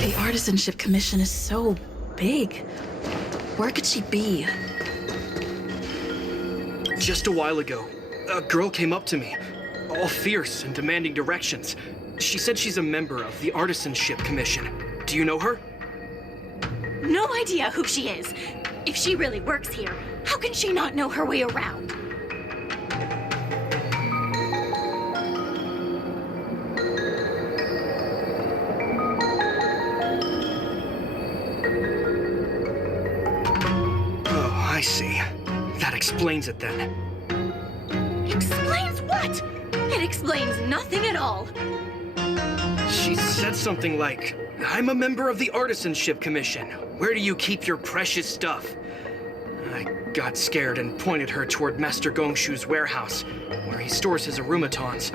The Artisanship Commission is so big. Where could she be? Just a while ago, a girl came up to me, all fierce and demanding directions. She said she's a member of the Artisanship Commission. Do you know her? No idea who she is. If she really works here, how can she not know her way around? I see. That explains it then. Explains what? It explains nothing at all. She said something like, I'm a member of the Artisanship Commission. Where do you keep your precious stuff? I got scared and pointed her toward Master Gongshu's warehouse, where he stores his arumatons.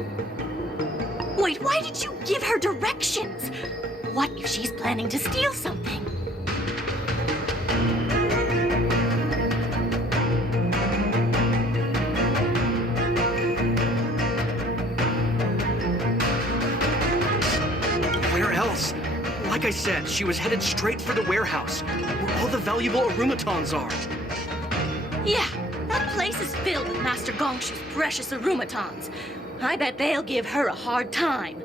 Wait, why did you give her directions? What if she's planning to steal something? Like I said, she was headed straight for the warehouse, where all the valuable arumatons are. Yeah, that place is filled with Master Gongshu's precious arumatons. I bet they'll give her a hard time.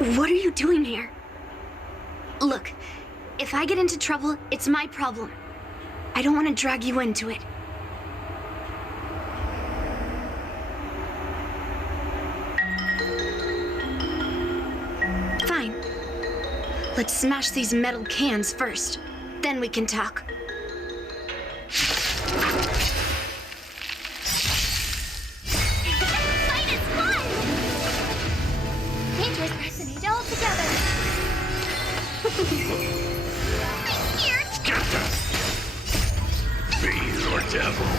What are you doing here? Look, if I get into trouble, it's my problem. I don't want to drag you into it. Fine. Let's smash these metal cans first. Then we can talk. Fight is fun! Dangerous personage all together. I'm here. Scatter! Fiend or devil,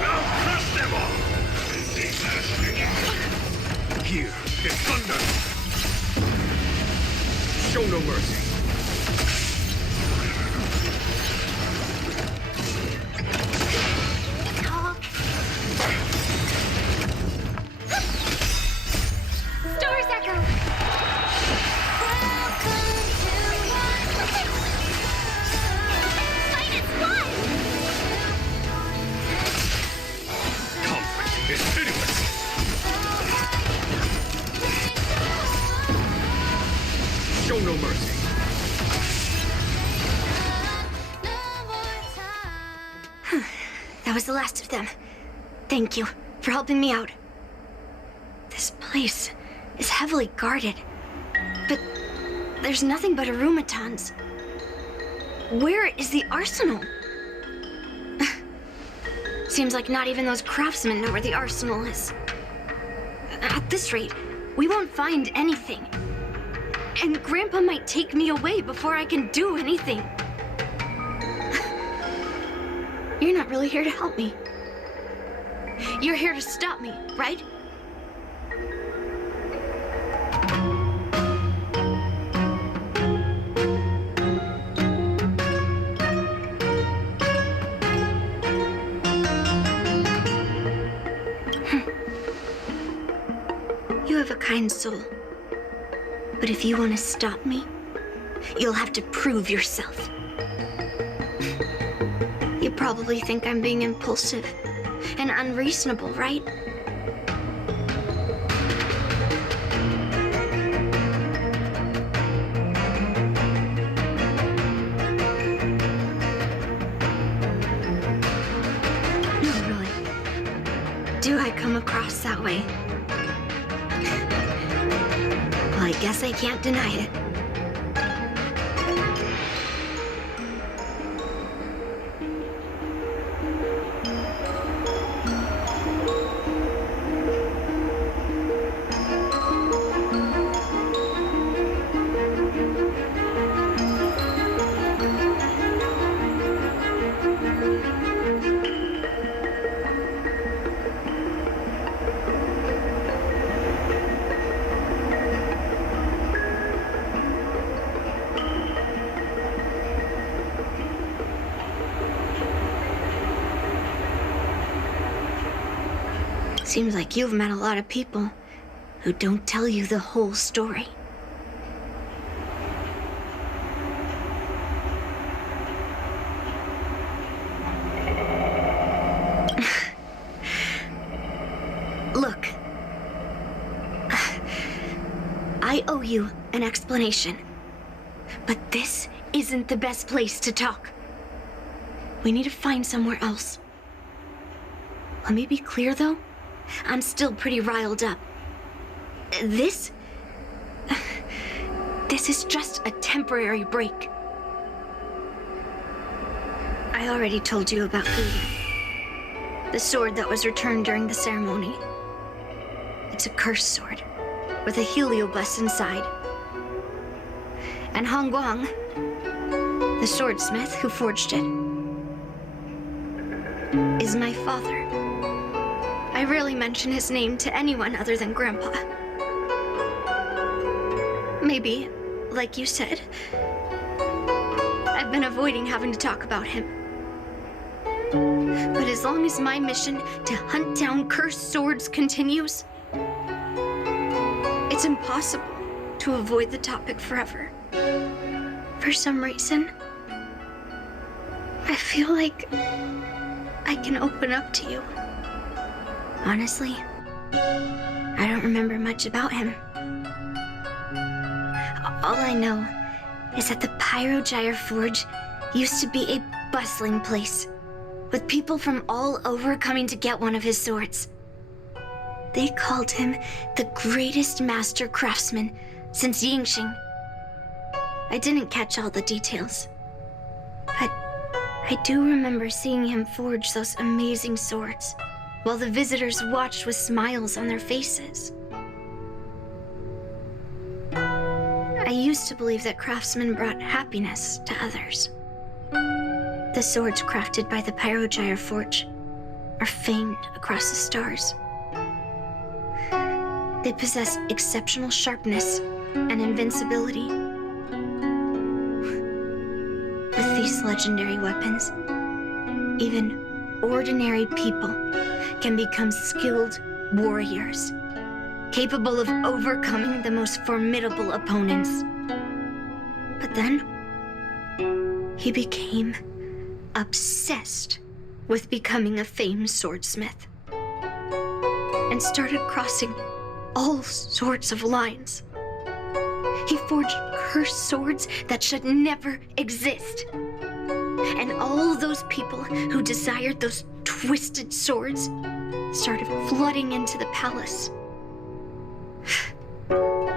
I'll crush them all! Here is thunder! Show no mercy. Talk. Stars echo. Fight is fun! Conflict is pitiless! Show no mercy. That was the last of them. Thank you for helping me out. This place is heavily guarded, but there's nothing but arumatons. Where is the arsenal? Seems like not even those craftsmen know where the arsenal is. At this rate, we won't find anything. And Grandpa might take me away before I can do anything. You're not really here to help me. You're here to stop me, right? You have a kind soul. But if you want to stop me, you'll have to prove yourself. You probably think I'm being impulsive and unreasonable, right? No, really. Do I come across that way? Well, I guess I can't deny it. Seems like you've met a lot of people who don't tell you the whole story. Look, I owe you an explanation, but this isn't the best place to talk. We need to find somewhere else. Let me be clear, though. I'm still pretty riled up. This is just a temporary break. I already told you about Yunli, the sword that was returned during the ceremony. It's a cursed sword with a heliobus inside. And Hongguang, the swordsmith who forged it, is my father. I rarely mention his name to anyone other than Grandpa. Maybe, like you said, I've been avoiding having to talk about him. But as long as my mission to hunt down cursed swords continues, it's impossible to avoid the topic forever. For some reason, I feel like I can open up to you. Honestly, I don't remember much about him. All I know is that the Pyrogyre Forge used to be a bustling place, with people from all over coming to get one of his swords. They called him the greatest master craftsman since Yingxing. I didn't catch all the details, but I do remember seeing him forge those amazing swords, while the visitors watched with smiles on their faces. I used to believe that craftsmen brought happiness to others. The swords crafted by the Pyrogyre Forge are famed across the stars. They possess exceptional sharpness and invincibility. With these legendary weapons, even ordinary people can become skilled warriors, capable of overcoming the most formidable opponents. But then, he became obsessed with becoming a famed swordsmith, and started crossing all sorts of lines. He forged cursed swords that should never exist. And all those people who desired those twisted swords started flooding into the palace.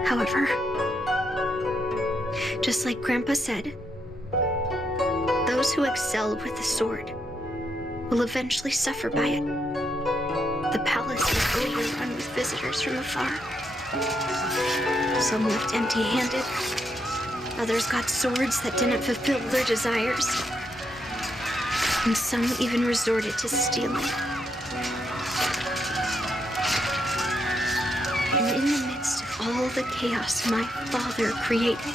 However, just like Grandpa said, those who excel with the sword will eventually suffer by it. The palace was overrun with visitors from afar. Some left empty-handed. Others got swords that didn't fulfill their desires. And some even resorted to stealing. And in the midst of all the chaos my father created,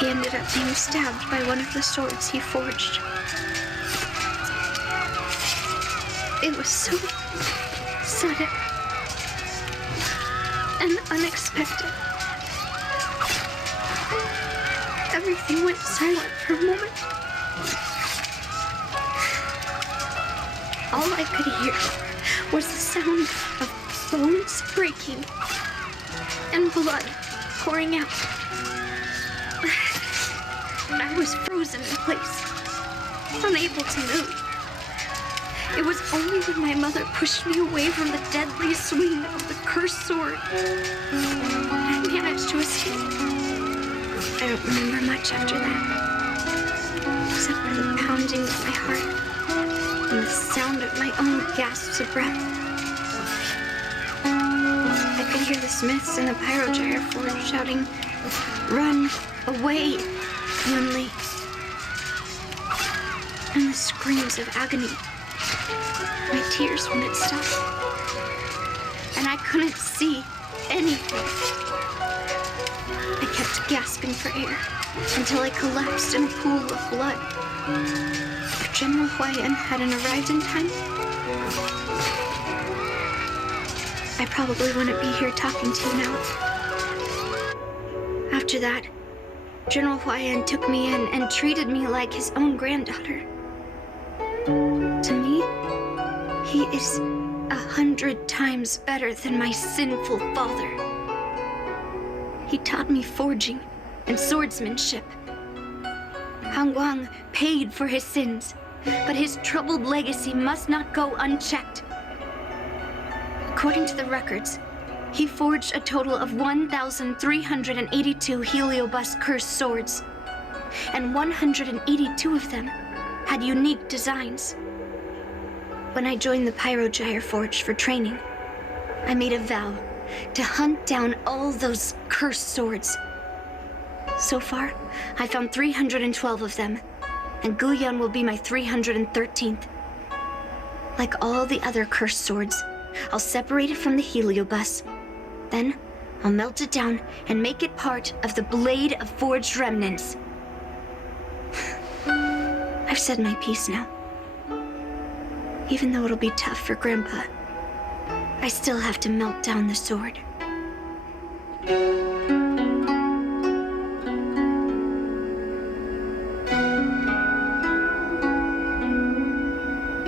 he ended up being stabbed by one of the swords he forged. It was so sudden and unexpected. Everything went silent for a moment. All I could hear was the sound of bones breaking and blood pouring out. I was frozen in place, unable to move. It was only when my mother pushed me away from the deadly swing of the cursed sword that I managed to escape. I don't remember much after that, except for the pounding of my heart and the sound of my own gasps of breath. I could hear the smiths in the Pyrogyre Forge shouting, "Run away, Yunli!" and the screams of agony. My tears wouldn't stop, and I couldn't see anything. I kept gasping for air until I collapsed in a pool of blood. If General Huayan hadn't arrived in time, I probably wouldn't be here talking to you now. After that, General Huayan took me in and treated me like his own granddaughter. To me, he is 100 times better than my sinful father. He taught me forging and swordsmanship. Hangguang paid for his sins, but his troubled legacy must not go unchecked. According to the records, he forged a total of 1,382 heliobus cursed swords, and 182 of them had unique designs. When I joined the Pyrogyre Forge for training, I made a vow to hunt down all those cursed swords. So far, I found 312 of them, and Guyan will be my 313th. Like all the other cursed swords, I'll separate it from the heliobus. Then, I'll melt it down and make it part of the Blade of Forged Remnants. I've said my piece now. Even though it'll be tough for Grandpa, I still have to melt down the sword.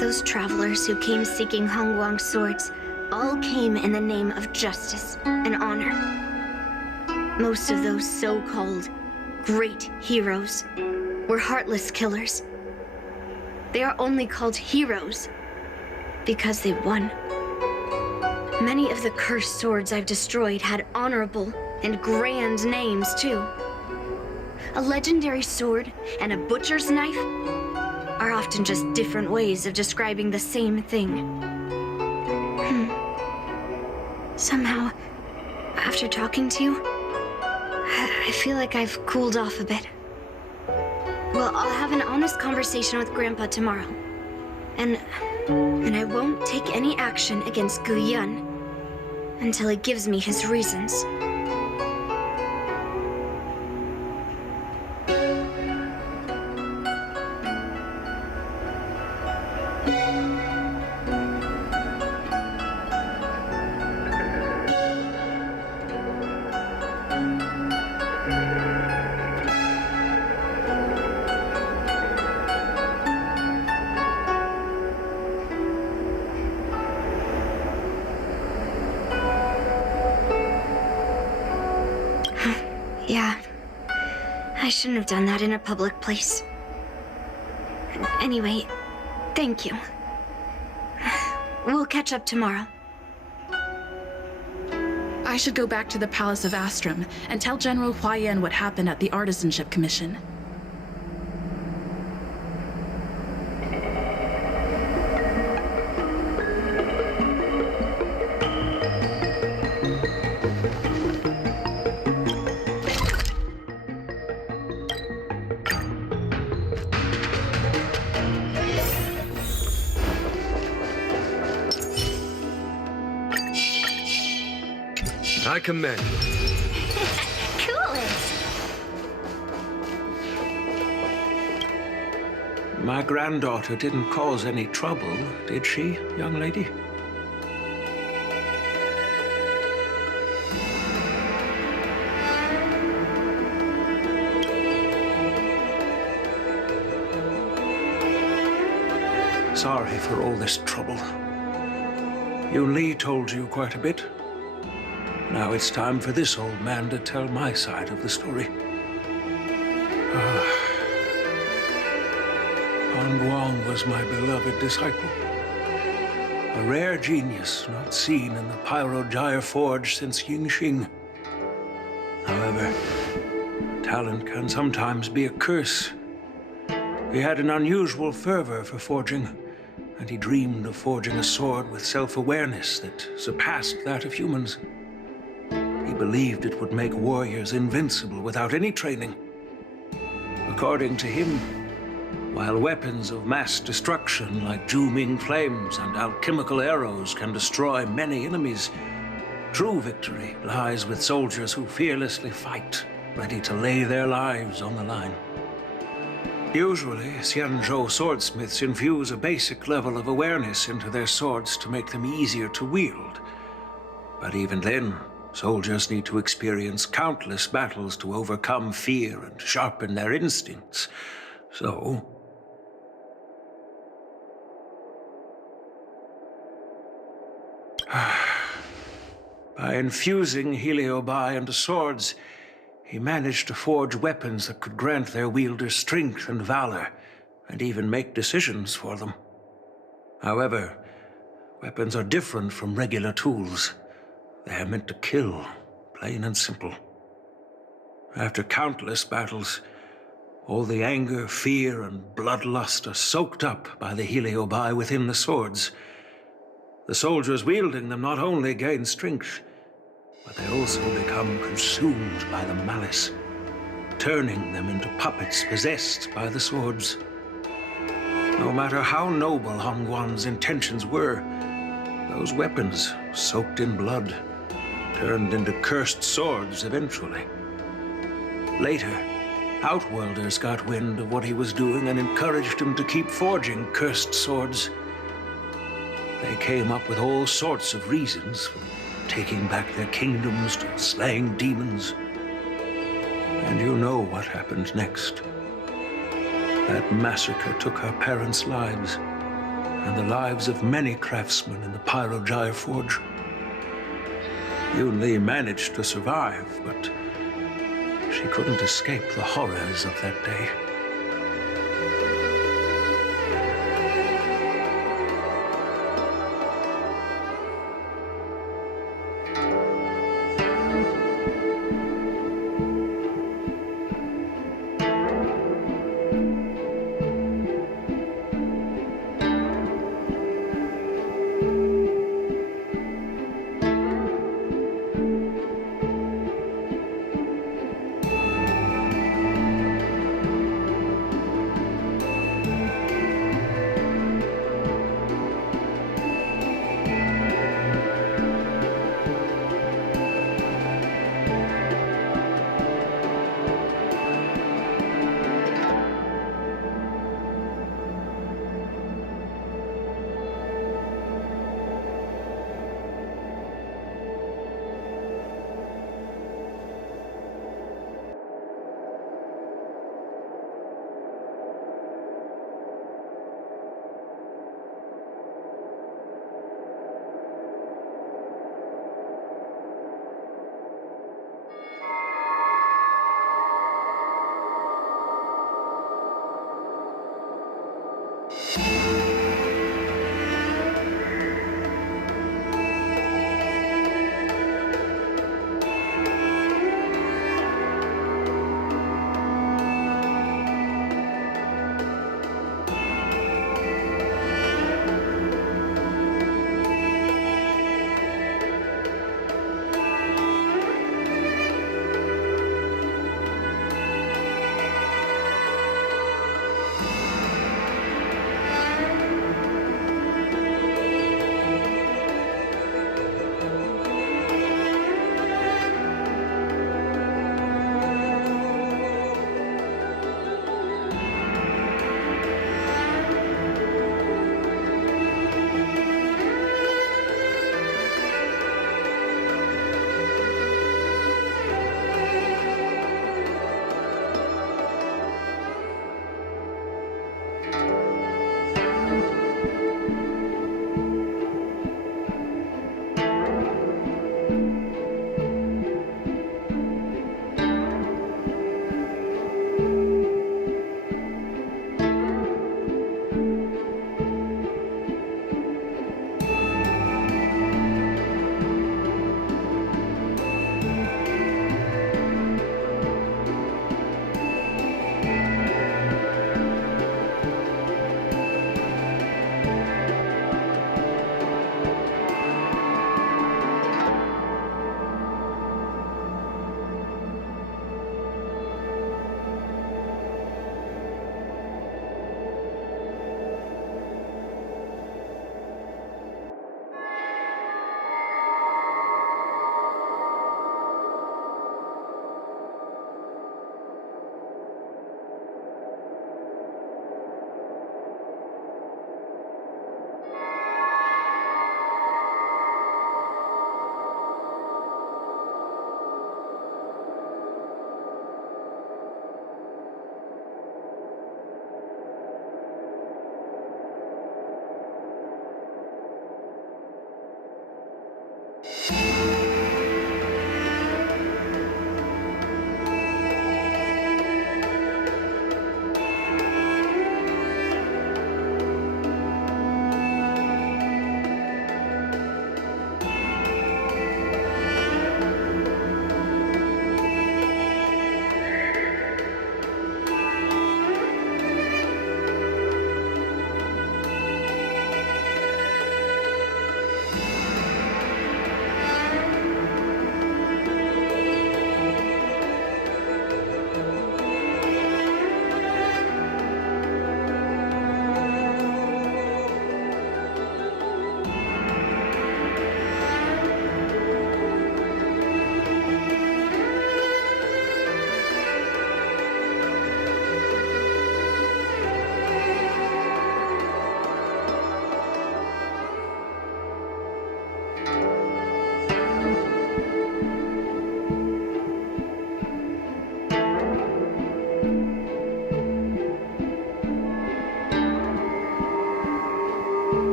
Those travelers who came seeking Hangguang's swords all came in the name of justice and honor. Most of those so-called great heroes were heartless killers. They are only called heroes because they won. Many of the cursed swords I've destroyed had honorable and grand names, too. A legendary sword and a butcher's knife are often just different ways of describing the same thing. Somehow, after talking to you, I feel like I've cooled off a bit. Well, I'll have an honest conversation with Grandpa tomorrow. And I won't take any action against Gu Yun until he gives me his reasons. Yeah, I shouldn't have done that in a public place. Anyway, thank you. We'll catch up tomorrow. I should go back to the Palace of Astrum and tell General Huayan what happened at the Artisanship Commission. I commend you. Coolest. My granddaughter didn't cause any trouble, did she, young lady? Sorry for all this trouble. Yunli told you quite a bit. Now it's time for this old man to tell my side of the story. Buong was my beloved disciple. A rare genius not seen in the Pyrogyre Forge since Yingxing. However, talent can sometimes be a curse. He had an unusual fervor for forging, and he dreamed of forging a sword with self-awareness that surpassed that of humans. He believed it would make warriors invincible without any training. According to him, while weapons of mass destruction like Zhuming flames and alchemical arrows can destroy many enemies, true victory lies with soldiers who fearlessly fight, ready to lay their lives on the line. Usually, Xianzhou swordsmiths infuse a basic level of awareness into their swords to make them easier to wield. But even then, soldiers need to experience countless battles to overcome fear and sharpen their instincts. So, by infusing heliobi into swords, he managed to forge weapons that could grant their wielders strength and valor, and even make decisions for them. However, weapons are different from regular tools. They are meant to kill, plain and simple. After countless battles, all the anger, fear, and bloodlust are soaked up by the heliobi within the swords. The soldiers wielding them not only gain strength, but they also become consumed by the malice, turning them into puppets possessed by the swords. No matter how noble Hongguan's intentions were, those weapons, soaked in blood, turned into cursed swords eventually. Later, Outworlders got wind of what he was doing and encouraged him to keep forging cursed swords. They came up with all sorts of reasons, from taking back their kingdoms to slaying demons. And you know what happened next. That massacre took our parents' lives, and the lives of many craftsmen in the Pyrogyre Forge. Yunli managed to survive, but she couldn't escape the horrors of that day.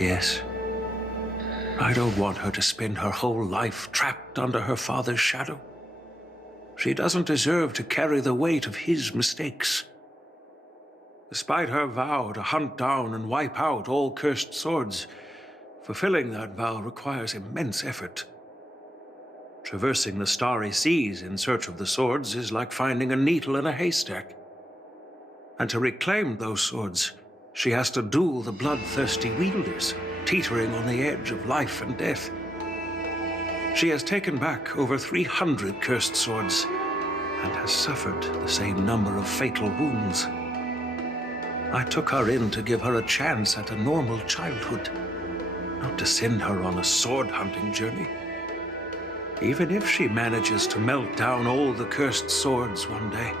Yes. I don't want her to spend her whole life trapped under her father's shadow. She doesn't deserve to carry the weight of his mistakes. Despite her vow to hunt down and wipe out all cursed swords, fulfilling that vow requires immense effort. Traversing the starry seas in search of the swords is like finding a needle in a haystack. And to reclaim those swords, she has to duel the bloodthirsty wielders, teetering on the edge of life and death. She has taken back over 300 cursed swords and has suffered the same number of fatal wounds. I took her in to give her a chance at a normal childhood, not to send her on a sword-hunting journey. Even if she manages to melt down all the cursed swords one day,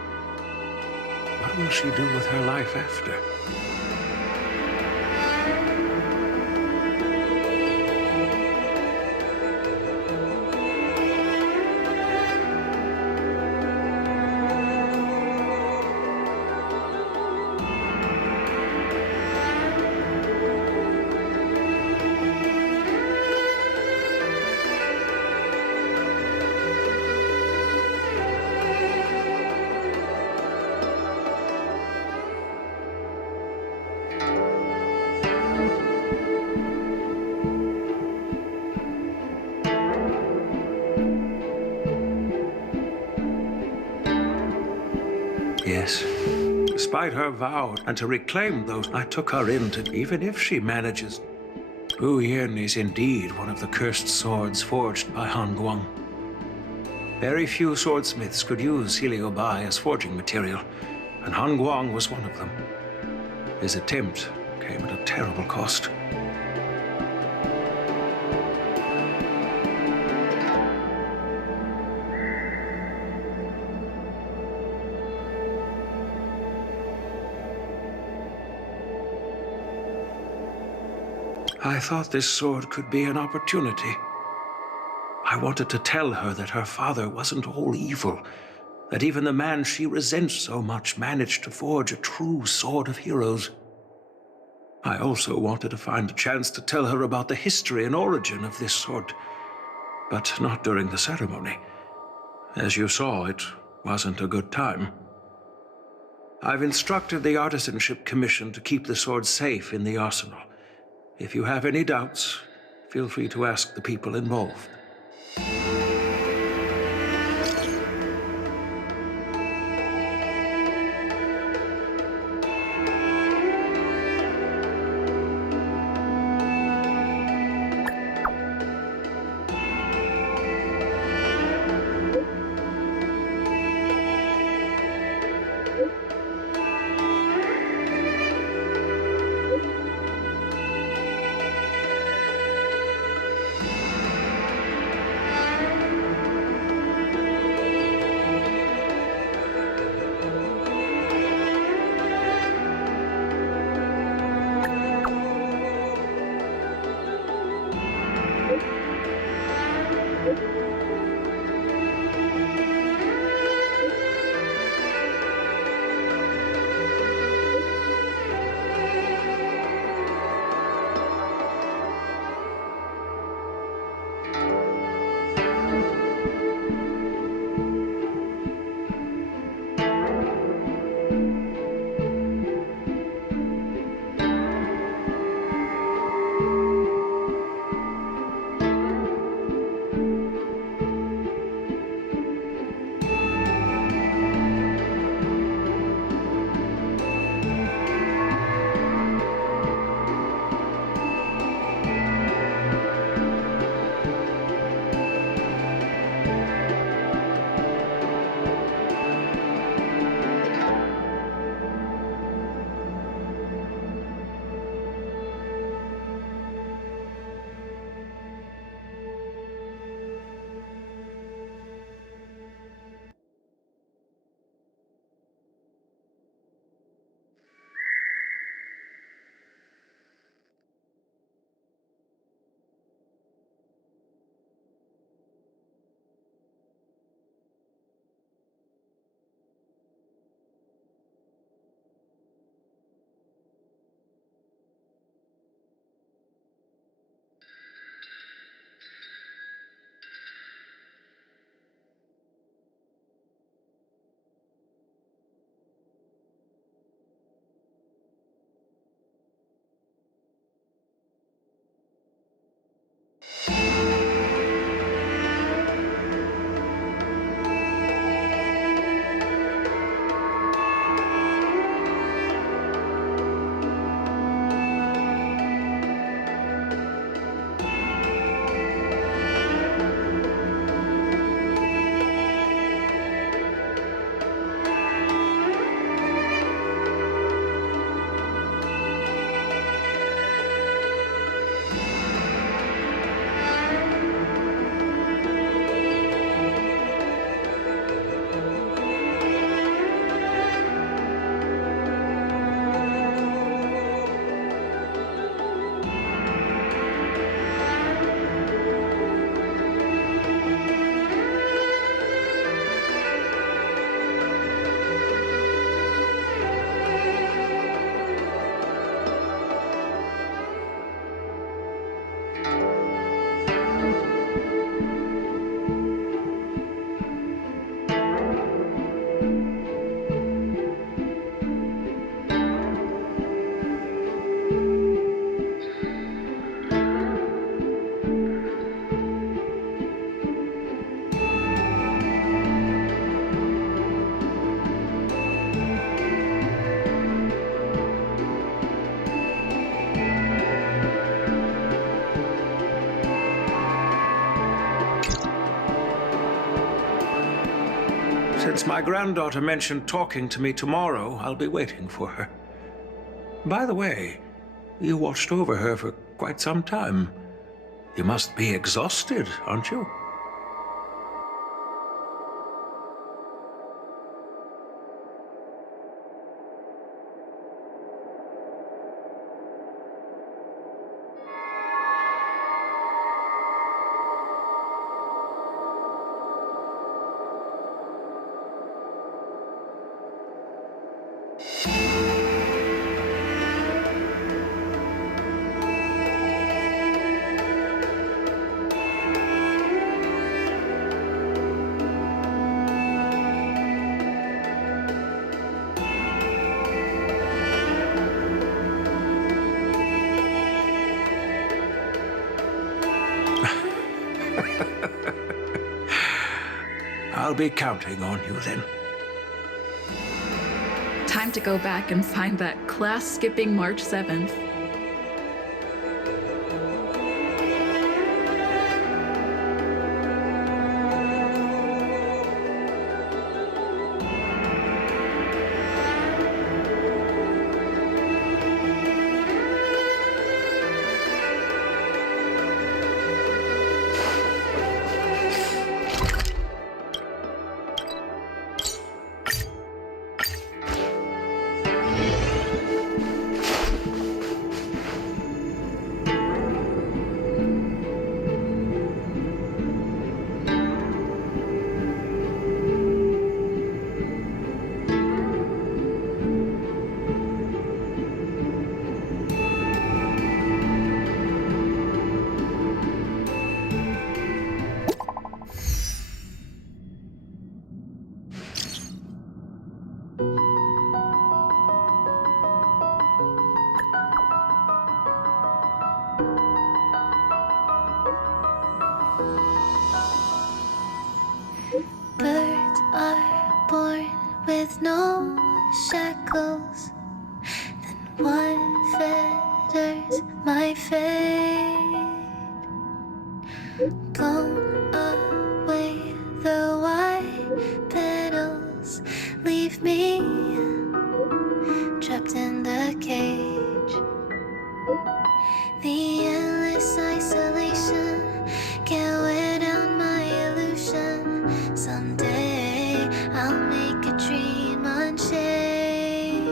what will she do with her life after? Yes. Despite her vow, and to reclaim those, I took her in to, even if she manages. Buyin is indeed one of the cursed swords forged by Han Guang. Very few swordsmiths could use Heliobai as forging material, and Han Guang was one of them. His attempt came at a terrible cost. I thought this sword could be an opportunity. I wanted to tell her that her father wasn't all evil, that even the man she resents so much managed to forge a true sword of heroes. I also wanted to find a chance to tell her about the history and origin of this sword, but not during the ceremony. As you saw, it wasn't a good time. I've instructed the Artisanship Commission to keep the sword safe in the arsenal. If you have any doubts, feel free to ask the people involved. Since my granddaughter mentioned talking to me tomorrow, I'll be waiting for her. By the way, you watched over her for quite some time. You must be exhausted, aren't you? I'll be counting on you then. Time to go back and find that class-skipping March 7th. Birds are born with no shackles. Then what fetters my fate? Blown away the white petals, leave me trapped in the cage. The endless isolation can't wear down my illusion. Someday I'll make a dream unchained.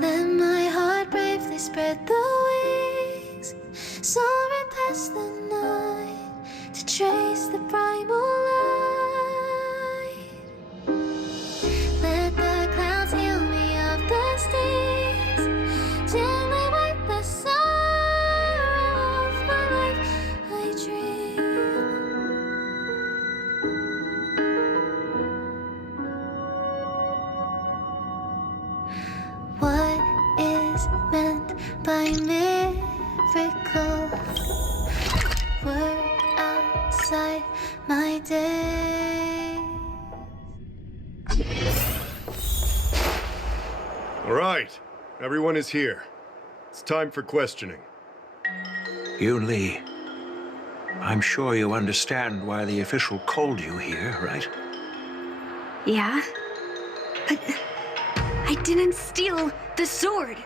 Let my heart bravely spread the wings, soaring past the night to trace the primal light. Let the clouds heal me of the stings, gently wipe the sorrow off my life. I dream. What is meant by miracle? Word outside my day. All right, everyone is here. It's time for questioning. Yunli, I'm sure you understand why the official called you here, right? Yeah? But I didn't steal the sword.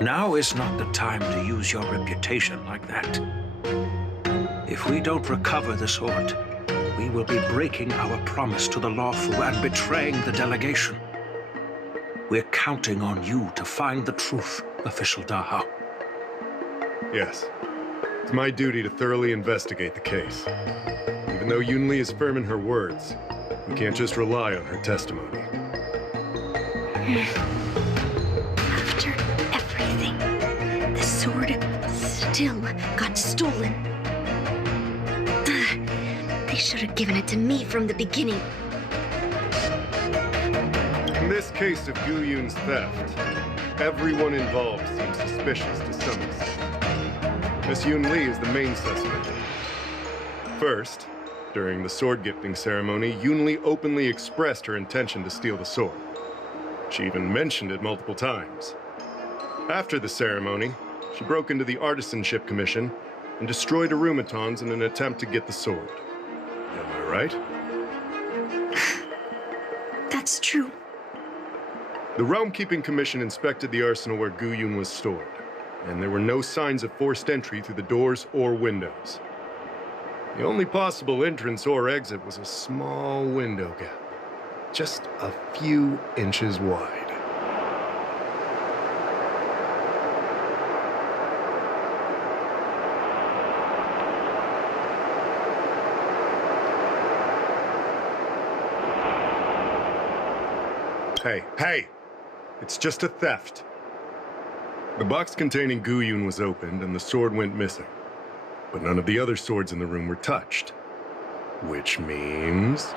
Now is not the time to use your reputation like that. If we don't recover the sword, we will be breaking our promise to the Luofu and betraying the delegation. We're counting on you to find the truth, Official Dahao. Yes. It's my duty to thoroughly investigate the case. Even though Yunli is firm in her words, we can't just rely on her testimony. After everything, the sword still got stolen. They should have given it to me from the beginning. In this case of Gu Yun's theft, everyone involved seems suspicious to some extent. Miss Yunli is the main suspect. First, During the sword gifting ceremony, Yunli openly expressed her intention to steal the sword. She even mentioned it multiple times. After the ceremony, she broke into the Artisanship Commission and destroyed arumatons in an attempt to get the sword. Am I right? That's true. The Realm Keeping Commission inspected the arsenal where Gu Yun was stored, and there were no signs of forced entry through the doors or windows. The only possible entrance or exit was a small window gap, just a few inches wide. Hey! It's just a theft. The box containing Gu Yun was opened and the sword went missing. But none of the other swords in the room were touched. Which means...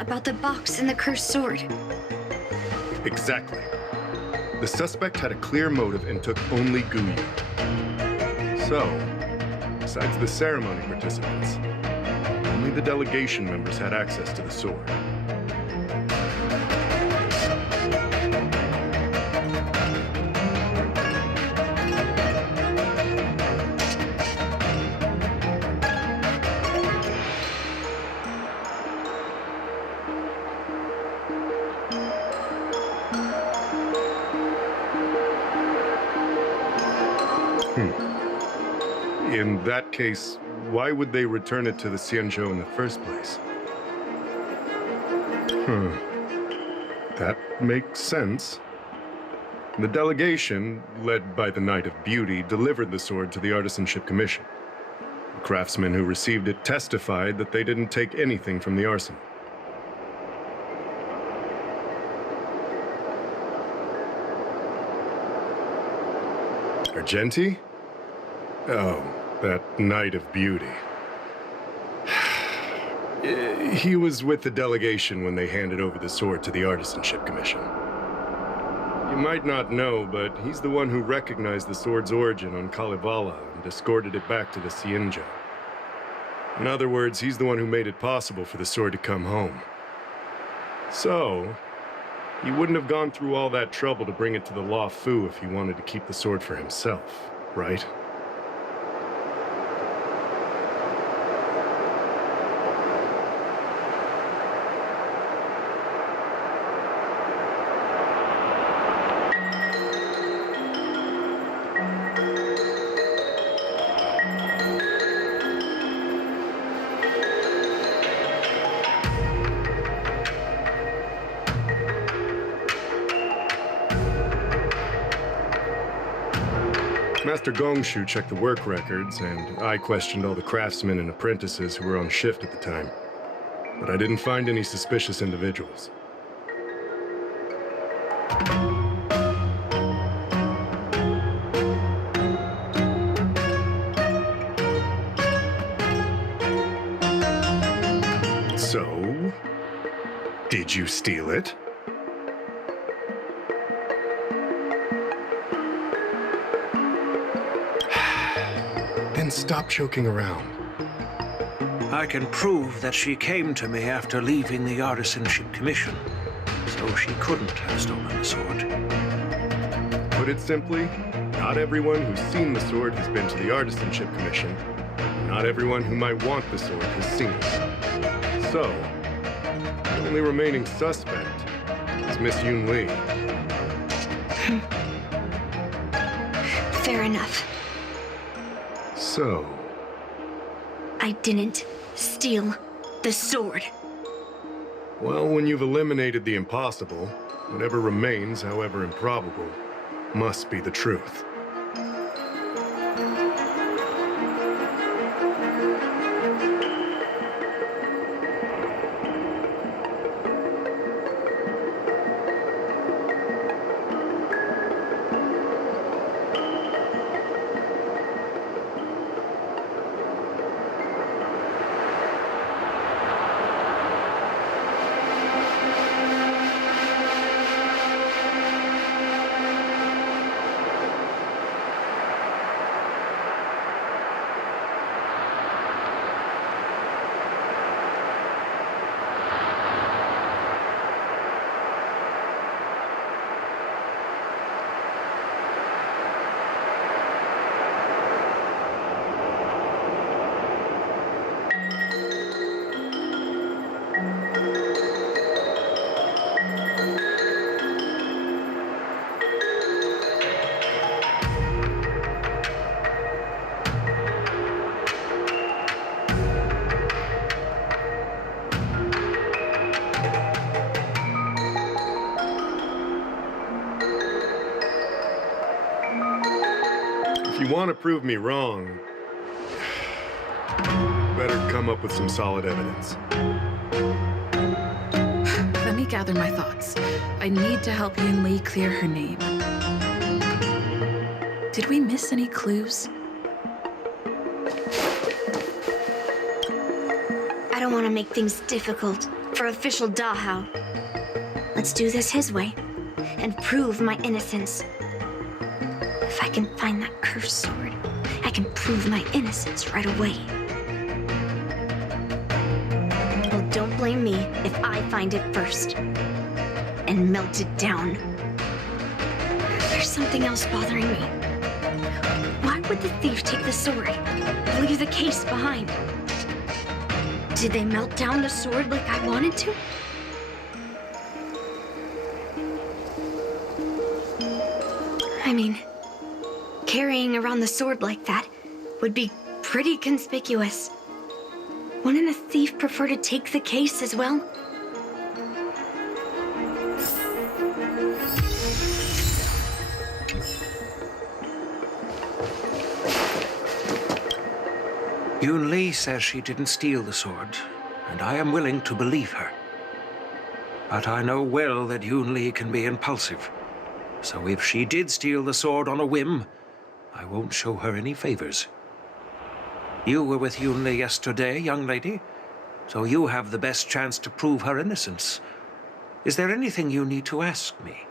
About the box and the cursed sword. Exactly. The suspect had a clear motive and took only Gu Yun. So, besides the ceremony participants, only the delegation members had access to the sword. In that case, why would they return it to the Xianzhou in the first place? That makes sense. The delegation, led by the Knight of Beauty, delivered the sword to the Artisanship Commission. The craftsmen who received it testified that they didn't take anything from the arsenal. Argenti? Oh, that Knight of Beauty. He was with the delegation when they handed over the sword to the Artisanship Commission. You might not know, but he's the one who recognized the sword's origin on Kalevala and escorted it back to the Xianzhou. In other words, he's the one who made it possible for the sword to come home. So, he wouldn't have gone through all that trouble to bring it to the Luofu if he wanted to keep the sword for himself, right? Master Gongshu checked the work records, and I questioned all the craftsmen and apprentices who were on shift at the time. But I didn't find any suspicious individuals. So, did you steal it? Then stop joking around. I can prove that she came to me after leaving the Artisanship Commission, so she couldn't have stolen the sword. put it simply, not everyone who's seen the sword has been to the Artisanship Commission. Not everyone who might want the sword has seen it. So, the only remaining suspect is Miss Yunli. Fair enough. So, I didn't steal the sword. well, when you've eliminated the impossible, whatever remains, however improbable, must be the truth. If you want to prove me wrong, better come up with some solid evidence. Let me gather my thoughts. I need to help Yunli clear her name. Did we miss any clues? I don't want to make things difficult for official Dahao. Let's do this his way and prove my innocence. If I can find that cursed sword, I can prove my innocence right away. Well, don't blame me if I find it first and melt it down. There's something else bothering me. Why would the thief take the sword, leave the case behind? Did they melt down the sword like I wanted to? I mean, carrying around the sword like that would be pretty conspicuous. Wouldn't a thief prefer to take the case as well? Yunli says she didn't steal the sword, and I am willing to believe her. But I know well that Yunli can be impulsive. So if she did steal the sword on a whim, I won't show her any favors. You were with Yunli yesterday, young lady, so you have the best chance to prove her innocence. Is there anything you need to ask me?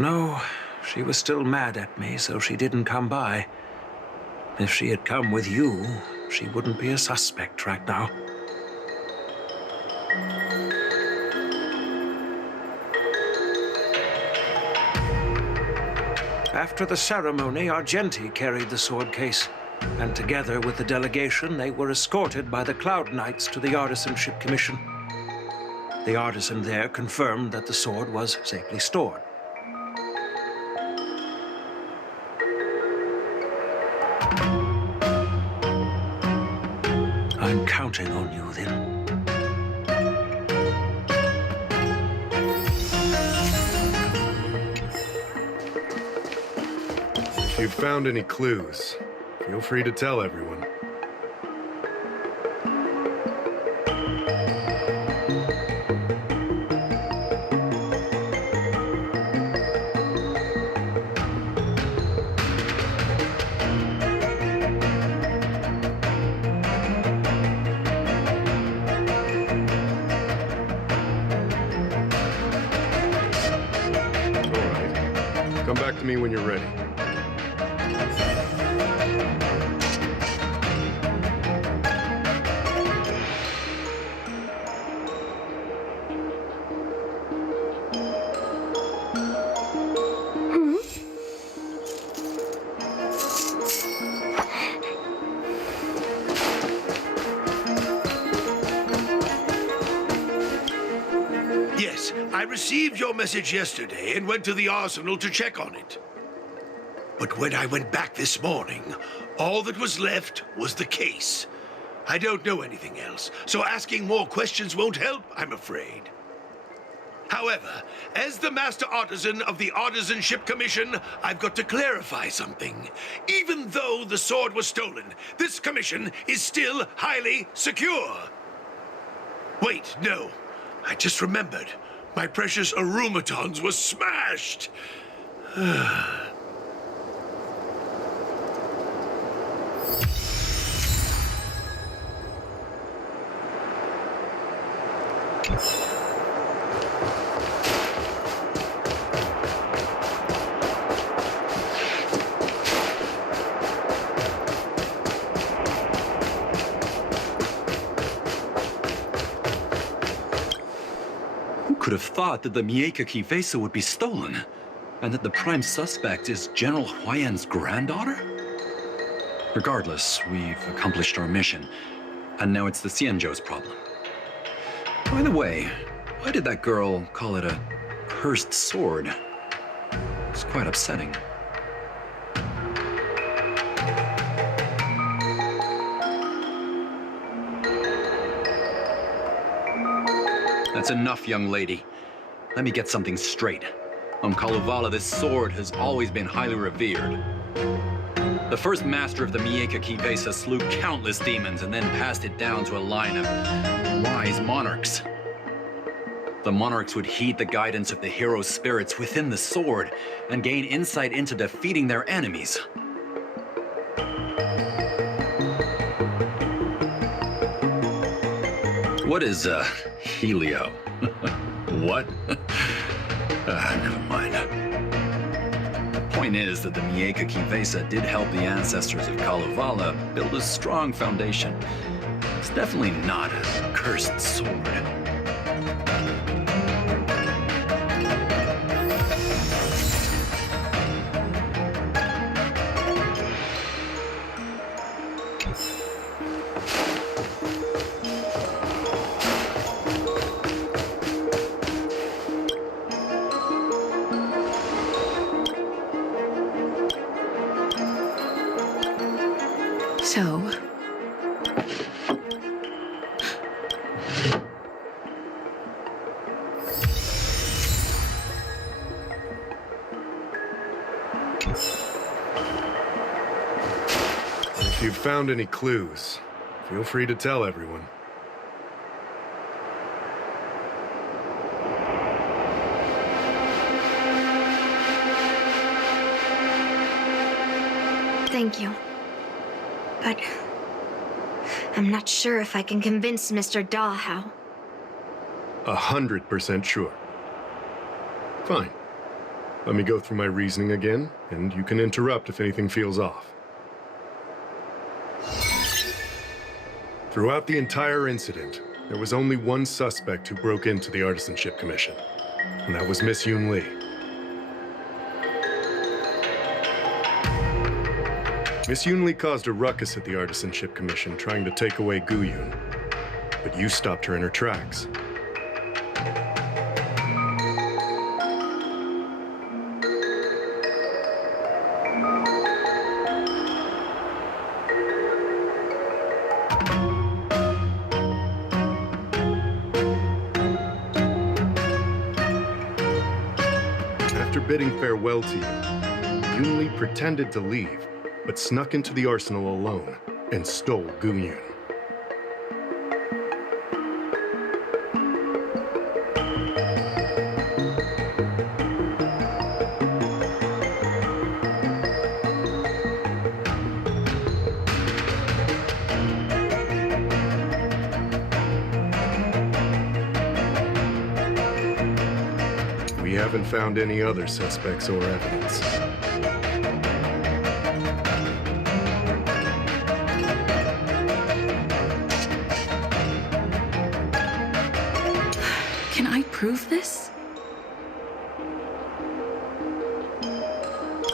No, she was still mad at me, so she didn't come by. If she had come with you, she wouldn't be a suspect right now. After the ceremony, Argenti carried the sword case, and together with the delegation, they were escorted by the Cloud Knights to the Artisanship Commission. The artisan there confirmed that the sword was safely stored. I'm counting on you, then. If you've found any clues, feel free to tell everyone. when you're ready. Yes, I received your message yesterday and went to the arsenal to check on it. But when I went back this morning, all that was left was the case. I don't know anything else, so asking more questions won't help, I'm afraid. However, as the Master Artisan of the Artisanship Commission, I've got to clarify something. Even though the sword was stolen, this commission is still highly secure. Wait, no. I just remembered. My precious aromatons were smashed. Could have thought that the Miekaki vesa would be stolen, and that the prime suspect is General Huayan's granddaughter? Regardless, we've accomplished our mission, and now it's the Xianzhou's problem. By the way, why did that girl call it a cursed sword? It's quite upsetting. That's enough, young lady. Let me get something straight. On Kalevala, this sword has always been highly revered. The first master of the Miekaki vesa slew countless demons and then passed it down to a line of wise monarchs. The monarchs would heed the guidance of the hero spirits within the sword and gain insight into defeating their enemies. What is, Helio? What? Never mind. Point is that the Miekaki vesa did help the ancestors of Kalevala build a strong foundation. It's definitely not a cursed sword. So... If you've found any clues, feel free to tell everyone. Thank you. But I'm not sure if I can convince Mr. Dahao. 100% sure. Fine. Let me go through my reasoning again, and you can interrupt if anything feels off. Throughout the entire incident, there was only one suspect who broke into the Artisanship Commission, and that was Miss Yunli. Miss Yunli caused a ruckus at the Artisanship Commission trying to take away Guyun, but you stopped her in her tracks. After bidding farewell to you, Yunli pretended to leave, but snuck into the arsenal alone and stole Guyun. We haven't found any other suspects or evidence. prove this?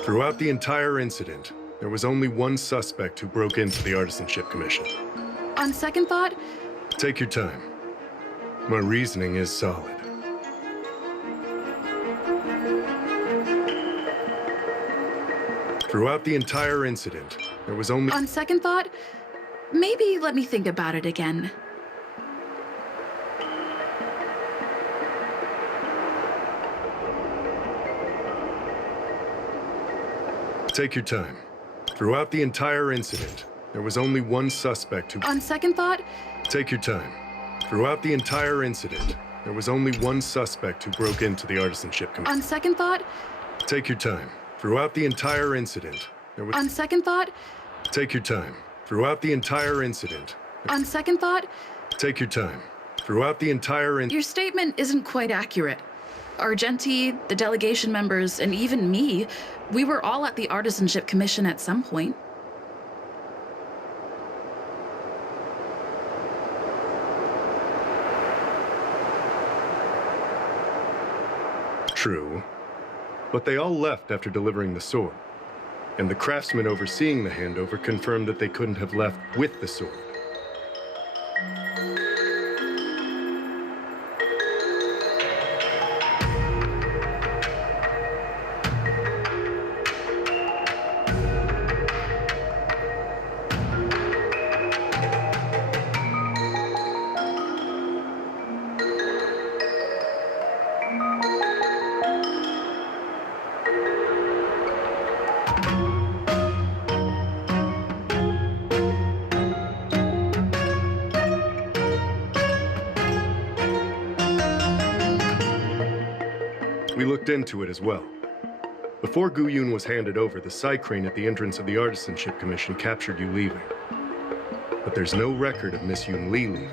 Throughout the entire incident, there was only one suspect who broke into the Artisanship Commission. On second thought, Take your time. My reasoning is solid. Throughout the entire incident, there was only... on second thought, maybe let me think about it again. Take your time. Throughout the entire incident, there was only one suspect who... On second thought, Take your time. Throughout the entire incident, there was only one suspect who broke into the Artisanship Commission. on second thought, Take your time. Throughout the entire incident, there was... on second thought, Take your time. Throughout the entire incident... on second thought, Take your time. Throughout the entire your statement isn't quite accurate. Argenti, the delegation members, and even me, we were all at the Artisanship Commission at some point. True. But they all left after delivering the sword. And the craftsman overseeing the handover confirmed that they couldn't have left with the sword. We looked into it as well. Before Gu Yun was handed over, the side crane at the entrance of the Artisanship Commission captured you leaving. But there's no record of Miss Yunli leaving.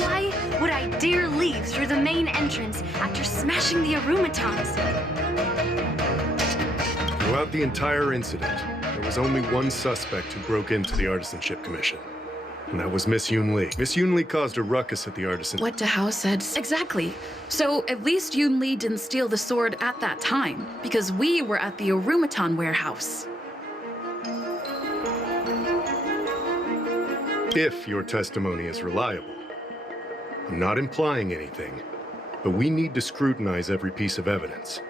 Why would I dare leave through the main entrance after smashing the aromatons? Throughout the entire incident, there was only one suspect who broke into the Artisanship Commission. And that was Miss Yunli. Miss Yunli caused a ruckus at the Artisan... What Dahao said. Exactly. So at least Yunli didn't steal the sword at that time, because we were at the aromaton warehouse. If your testimony is reliable. I'm not implying anything, but we need to scrutinize every piece of evidence.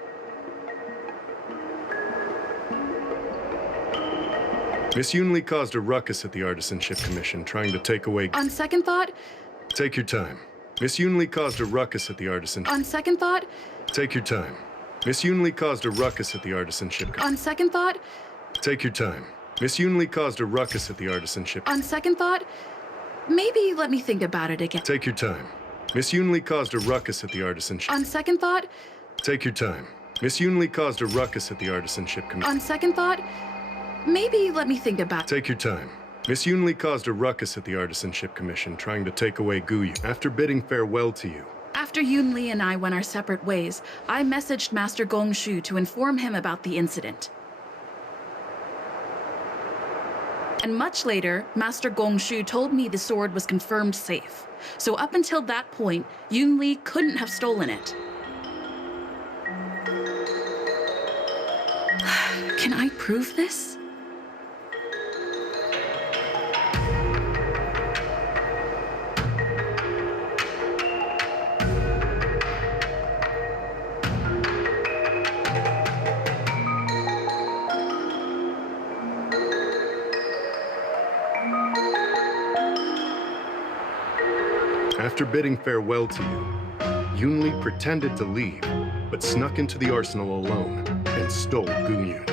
Miss Yunli caused a ruckus at the Artisanship Commission, trying to take away... On second thought, Take your time. Miss Yunli caused a ruckus at the Artisanship... on second thought, Take your time. Miss Yunli caused a ruckus at the Artisanship... on second thought, Take your time. Miss Yunli caused a ruckus at the Artisanship... on second thought, maybe let me think about it again. Take your time. Miss Yunli caused a ruckus at the Artisanship... On second thought, Take your time. Miss Yunli caused a ruckus at the Artisanship... on second thought, maybe let me think about it. Take your time. Miss Yunli caused a ruckus at the Artisanship Commission, trying to take away Gu Yun. After bidding farewell to you, After Yunli and I went our separate ways, I messaged Master Gongshu to inform him about the incident. And much later, Master Gongshu told me the sword was confirmed safe. So up until that point, Yunli couldn't have stolen it. Can I prove this? after bidding farewell to you, Yunli pretended to leave, but snuck into the arsenal alone and stole Gu Yun.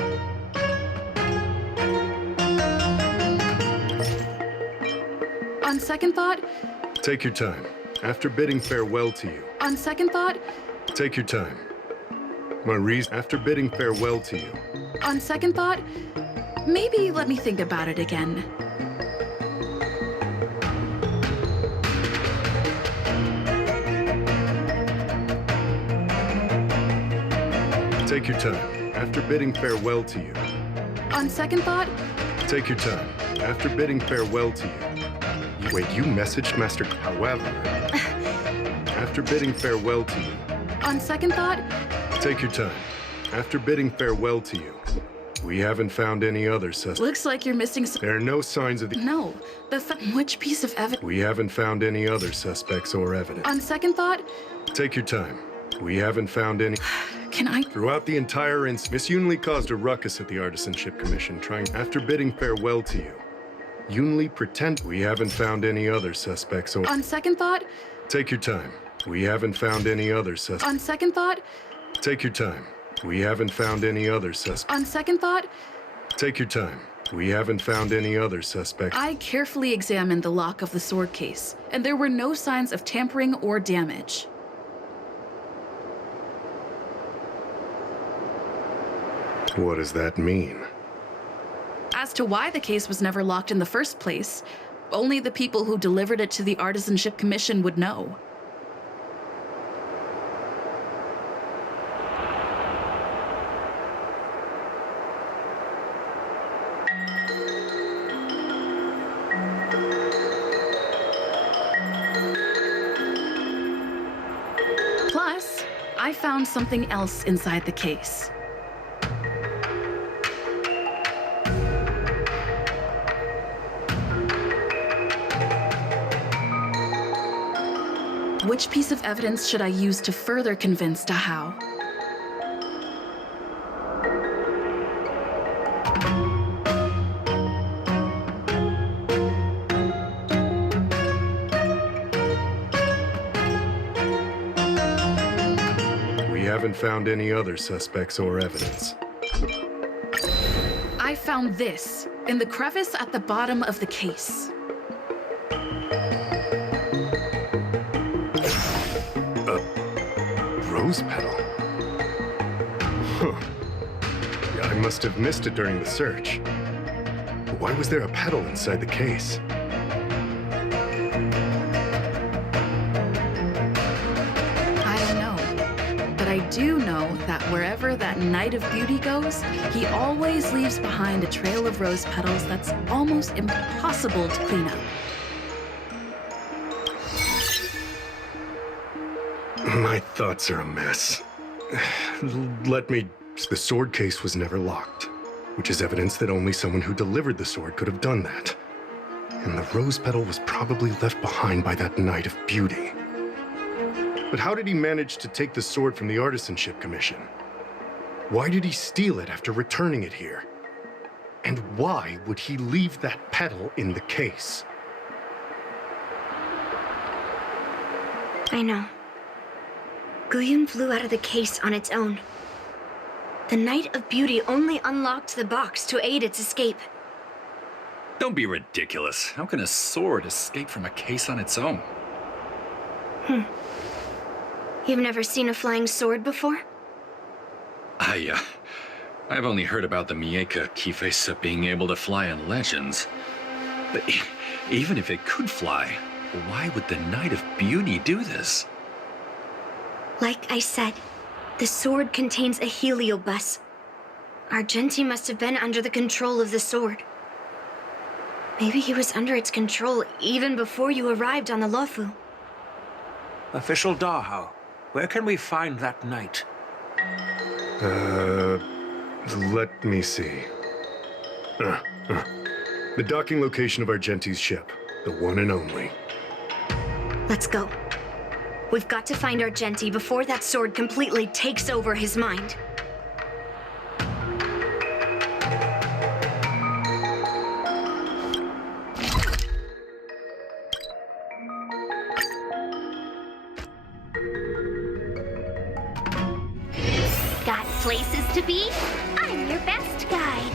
On second thought, Take your time. After bidding farewell to you, on second thought, take your time. My reason after bidding farewell to you, on second thought, maybe let me think about it again. Take your time. After bidding farewell to you. On second thought, Take your time. After bidding farewell to you. Wait, you messaged Master... However... After bidding farewell to you. on second thought, Take your time. After bidding farewell to you. We haven't found any other suspects. looks like you're missing There are no signs of the... No, which piece of evidence? We haven't found any other suspects or evidence. On second thought, Take your time. We haven't found any... Can I... Throughout the entire incident, Miss Yunli caused a ruckus at the Artisanship Commission, trying... After bidding farewell to you, Yunli pretend... We haven't found any other suspects or... On second thought, Take your time. We haven't found any other suspects. on second thought, Take your time. We haven't found any other suspects. on second thought, Take your time. We haven't found any other suspects. I carefully examined the lock of the sword case, and there were no signs of tampering or damage. What does that mean? As to why the case was never locked in the first place, only the people who delivered it to the Artisanship Commission would know. Plus, I found something else inside the case. Which piece of evidence should I use to further convince Dahao? We haven't found any other suspects or evidence. I found this in the crevice at the bottom of the case. Rose petal? Huh. I must have missed it during the search. Why was there a petal inside the case? I don't know, but I do know that wherever that Knight of Beauty goes, he always leaves behind a trail of rose petals that's almost impossible to clean up. My thoughts are a mess. The sword case was never locked, which is evidence that only someone who delivered the sword could have done that. And the rose petal was probably left behind by that Knight of Beauty. But how did he manage to take the sword from the Artisanship Commission? Why did he steal it after returning it here? And why would he leave that petal in the case? I know. Guyun flew out of the case on its own. The Knight of Beauty only unlocked the box to aid its escape. Don't be ridiculous. How can a sword escape from a case on its own? You've never seen a flying sword before? I've only heard about the Mieka Kifesa being able to fly in legends. But even if it could fly, why would the Knight of Beauty do this? Like I said, the sword contains a heliobus. Argenti must have been under the control of the sword. Maybe he was under its control even before you arrived on the Luofu. Official Dahao, where can we find that knight? Let me see. The docking location of Argenti's ship, the one and only. Let's go. We've got to find Argenti before that sword completely takes over his mind. Got places to be? I'm your best guide.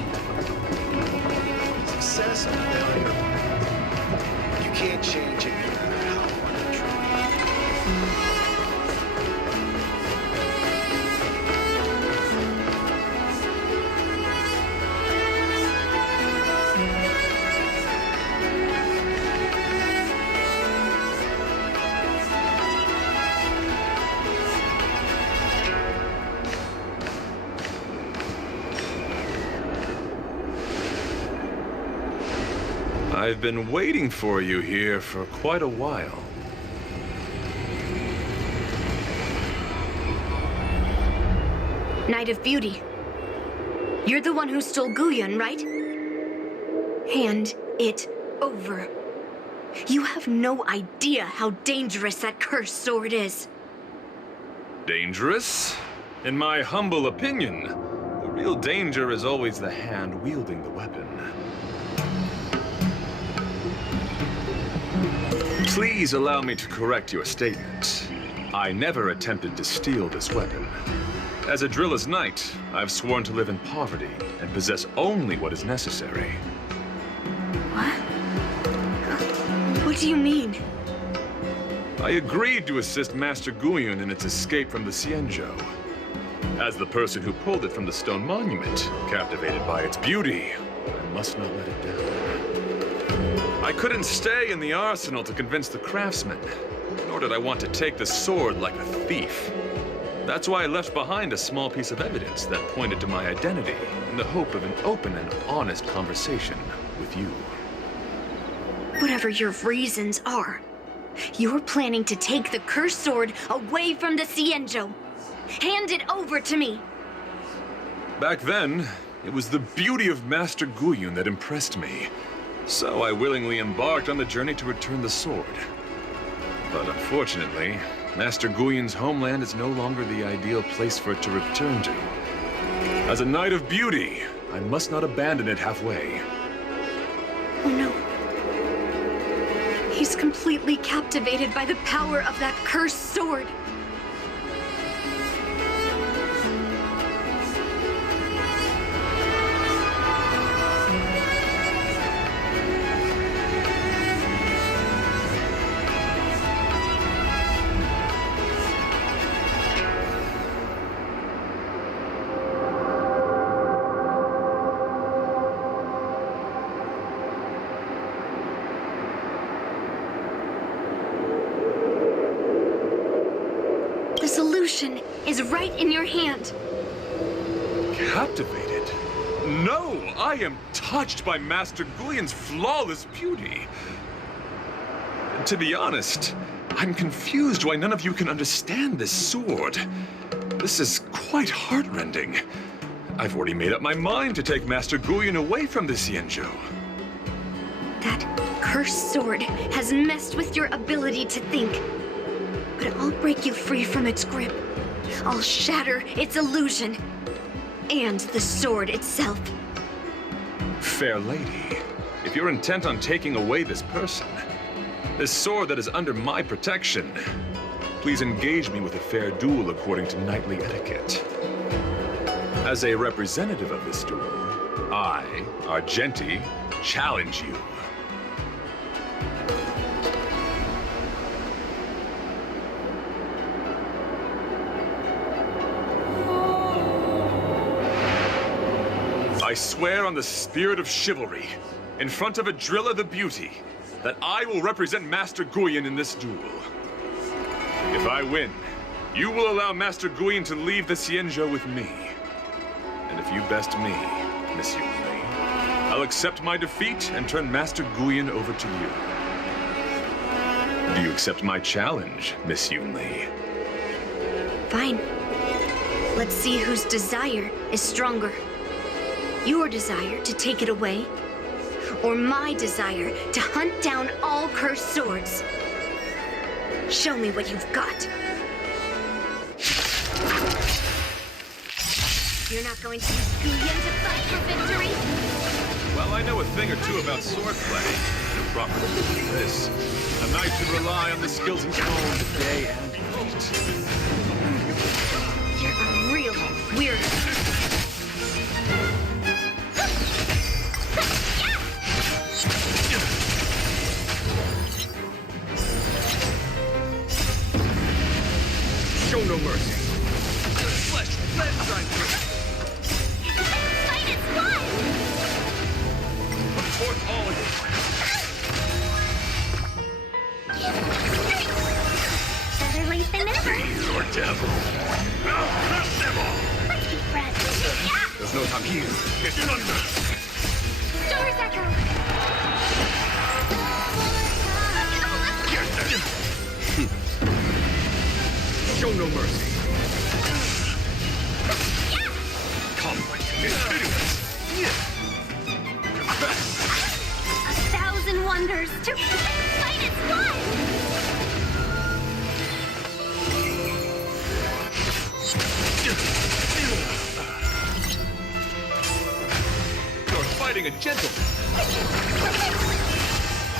Success or failure, you can't change it no matter how hard you try. I've been waiting for you here for quite a while. Knight of Beauty. You're the one who stole Guyun, right? Hand it over. You have no idea how dangerous that cursed sword is. Dangerous? In my humble opinion, the real danger is always the hand wielding the weapon. Please allow me to correct your statement. I never attempted to steal this weapon. As a driller's knight, I've sworn to live in poverty and possess only what is necessary. What? What do you mean? I agreed to assist Master Guyun in its escape from the Xianzhou. As the person who pulled it from the stone monument, captivated by its beauty, I must not let it down. I couldn't stay in the arsenal to convince the craftsmen, nor did I want to take the sword like a thief. That's why I left behind a small piece of evidence that pointed to my identity in the hope of an open and honest conversation with you. Whatever your reasons are, you're planning to take the cursed sword away from the Xianzhou. Hand it over to me. Back then, it was the beauty of Master Guyun that impressed me. So I willingly embarked on the journey to return the sword. But unfortunately, Master Guyun's homeland is no longer the ideal place for it to return to. As a Knight of Beauty, I must not abandon it halfway. Oh no. He's completely captivated by the power of that cursed sword. Is right in your hand. Captivated? No! I am touched by Master Guyun's flawless beauty. To be honest, I'm confused why none of you can understand this sword. This is quite heartrending. I've already made up my mind to take Master Guyun away from the Xianzhou. That cursed sword has messed with your ability to think. But I'll break you free from its grip. I'll shatter its illusion. And the sword itself. Fair lady, if you're intent on taking away this person, this sword that is under my protection, please engage me with a fair duel according to knightly etiquette. As a representative of this duel, I, Argenti, challenge you. I swear on the spirit of chivalry, in front of a driller the beauty, that I will represent Master Guyun in this duel. If I win, you will allow Master Guyun to leave the Xianzhou with me. And if you best me, Miss Yunli, I'll accept my defeat and turn Master Guyun over to you. Do you accept my challenge, Miss Yunli? Fine. Let's see whose desire is stronger. Your desire to take it away, or my desire to hunt down all cursed swords. Show me what you've got. You're not going to use Guyun to fight for victory? Well, I know a thing or two about swordplay. In a proper duel like this, a knight should rely on the skills honed day and night. You're a real weirdo. Show no mercy. The flesh rends on you. Fight its blood! Put forth all of Better late than never. Your devil. I'll crush them all. Let's keep breath. Show no mercy. Conflict is pitiless. 1,000 wonders to fight as one! You're fighting a gentleman.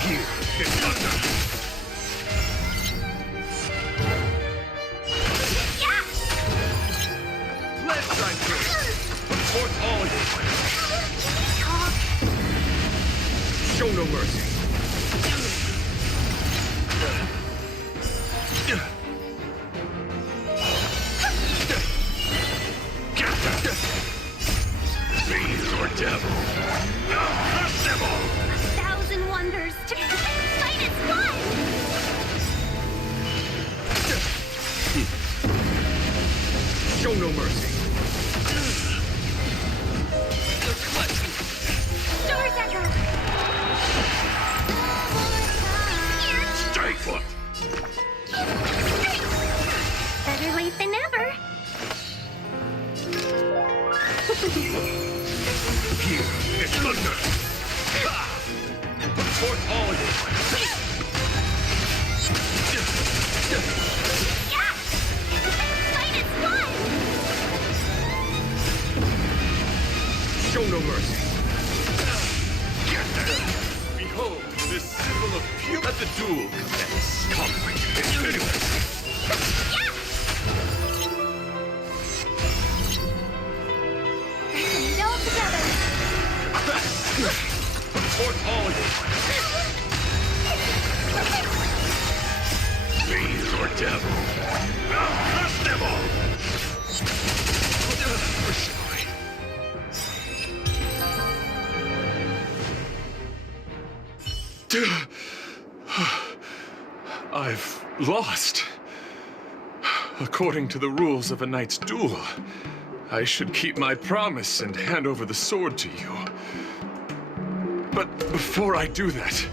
Here is thunder. Let's shine through. Support all your Show no mercy. Fiend or devil. Crush them all. 1,000 wonders to fight as one! Show no mercy. Doors echo! Stay put. Better late than never. Here is thunder. Support all your Fight as one! Show no mercy. Behold, this symbol of pure. Let the duel commence. Conflict is pitiless. Meet all together. Support all your Fiend or devil. Crush them all. I've lost. According to the rules of a knight's duel, I should keep my promise and hand over the sword to you. But before I do that,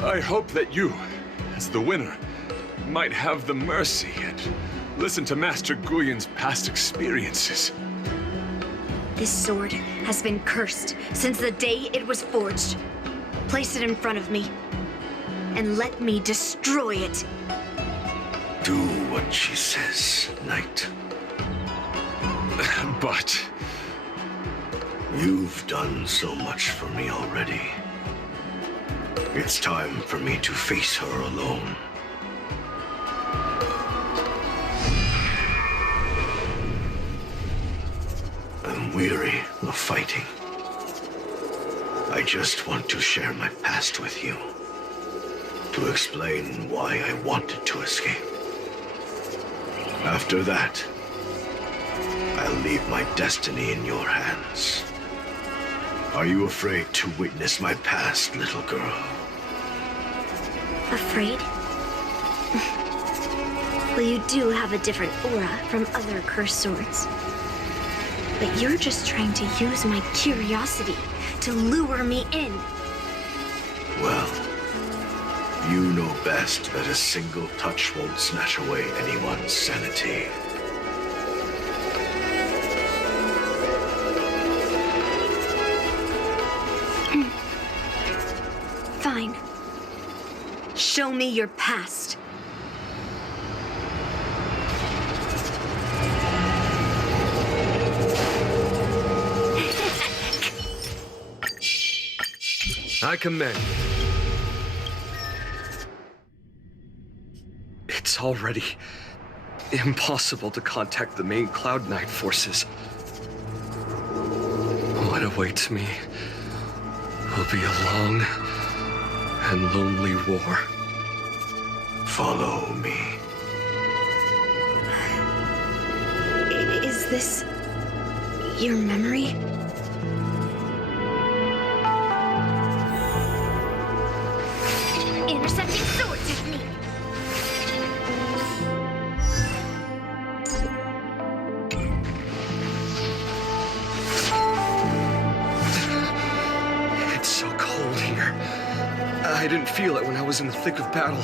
I hope that you, as the winner, might have the mercy and listen to Master Guyon's past experiences. This sword has been cursed since the day it was forged. Place it in front of me, and let me destroy it. Do what she says, knight. But you've done so much for me already. It's time for me to face her alone. I'm weary of fighting. I just want to share my past with you. To explain why I wanted to escape. After that, I'll leave my destiny in your hands. Are you afraid to witness my past, little girl? Afraid? Well, you do have a different aura from other cursed swords. But you're just trying to use my curiosity to lure me in. Well, you know best that a single touch won't snatch away anyone's sanity. Fine. Show me your past. I commend you. It's already impossible to contact the main Cloud Knight forces. What awaits me will be a long and lonely war. Follow me. Is this your memory? Intercepting sword technique. It's so cold here. I didn't feel it when I was in the thick of battle,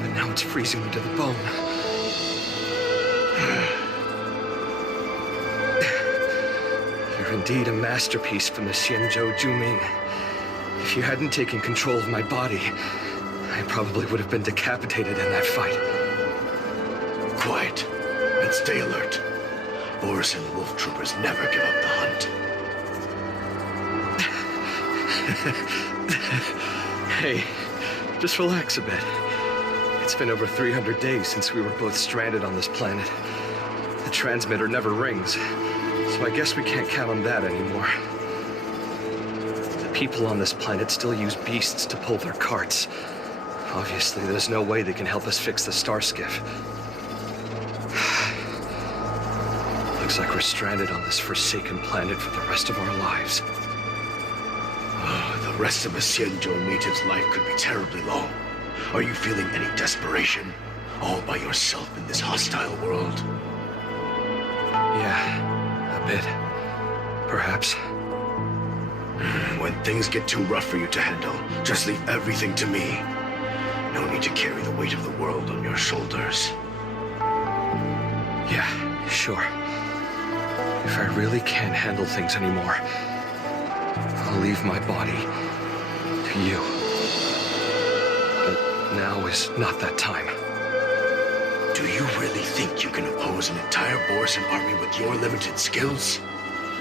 but now it's freezing me to the bone. You're indeed a masterpiece from the Xianzhou Juming. If you hadn't taken control of my body, I probably would have been decapitated in that fight. Quiet, and stay alert. Boris and wolf troopers never give up the hunt. Hey, just relax a bit. It's been over 300 days since we were both stranded on this planet. The transmitter never rings, so I guess we can't count on that anymore. The people on this planet still use beasts to pull their carts. Obviously, there's no way they can help us fix the star skiff. Looks like we're stranded on this forsaken planet for the rest of our lives. The rest of a Xianzhou native's life could be terribly long. Are you feeling any desperation? All by yourself in this hostile world? Yeah, a bit. Perhaps. When things get too rough for you to handle, just leave everything to me. No need to carry the weight of the world on your shoulders. Yeah, sure. If I really can't handle things anymore, I'll leave my body to you. But now is not that time. Do you really think you can oppose an entire Borisan army with your limited skills?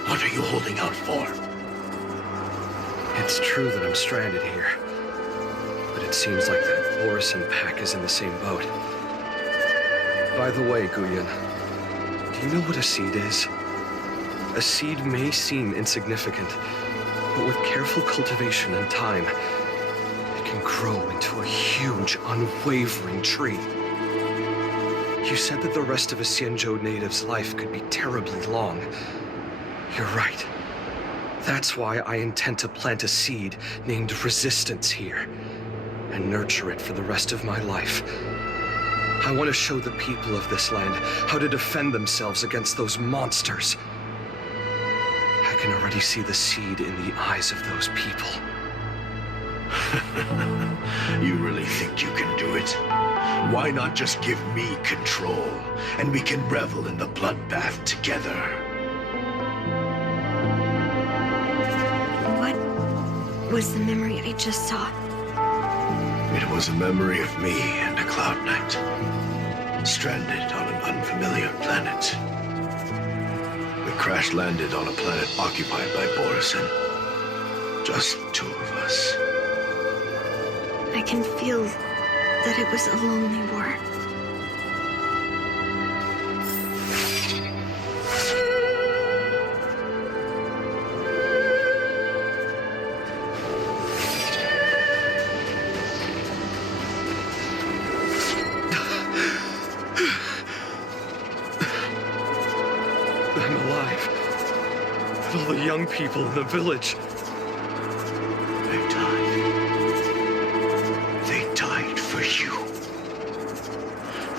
What are you holding out for? It's true that I'm stranded here, but it seems like that Borisan pack is in the same boat. By the way, Guyan, do you know what a seed is? A seed may seem insignificant, but with careful cultivation and time, it can grow into a huge, unwavering tree. You said that the rest of a Xianzhou native's life could be terribly long. You're right. That's why I intend to plant a seed named Resistance here, and nurture it for the rest of my life. I want to show the people of this land how to defend themselves against those monsters. I can already see the seed in the eyes of those people. You really think you can do it? Why not just give me control, and we can revel in the bloodbath together? What was the memory I just saw? It was a memory of me and a Cloud Knight, stranded on an unfamiliar planet. We crash-landed on a planet occupied by Borisan. Just the two of us. I can feel that it was a lonely war. I'm alive. And all the young people in the village. They died. They died for you.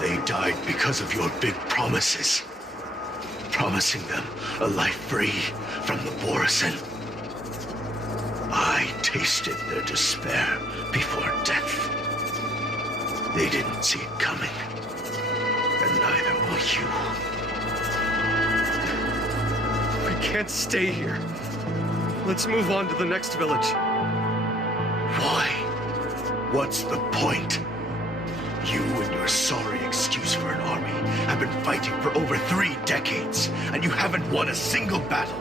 They died because of your big promises. Promising them a life free from the Borisan. I tasted their despair before death. They didn't see it coming. And neither will you. We can't stay here. Let's move on to the next village. Why? What's the point? You and your sorry excuse for an army have been fighting for over 3 decades, and you haven't won a single battle.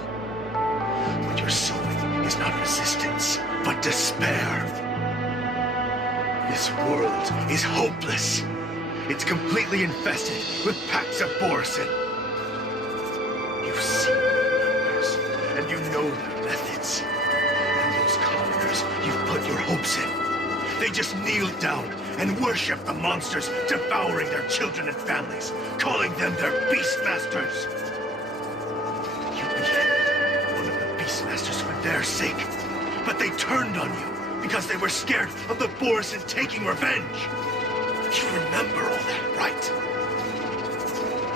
What you're sowing is not resistance, but despair. This world is hopeless. It's completely infested with packs of Borisan. You've seen their numbers, and you know their methods. And those commoners you've put your hopes in, they just kneel down and worship the monsters devouring their children and families, calling them their beastmasters. You beheaded one of the beastmasters for their sake, but they turned on you because they were scared of the Borisan taking revenge. You remember all that, right?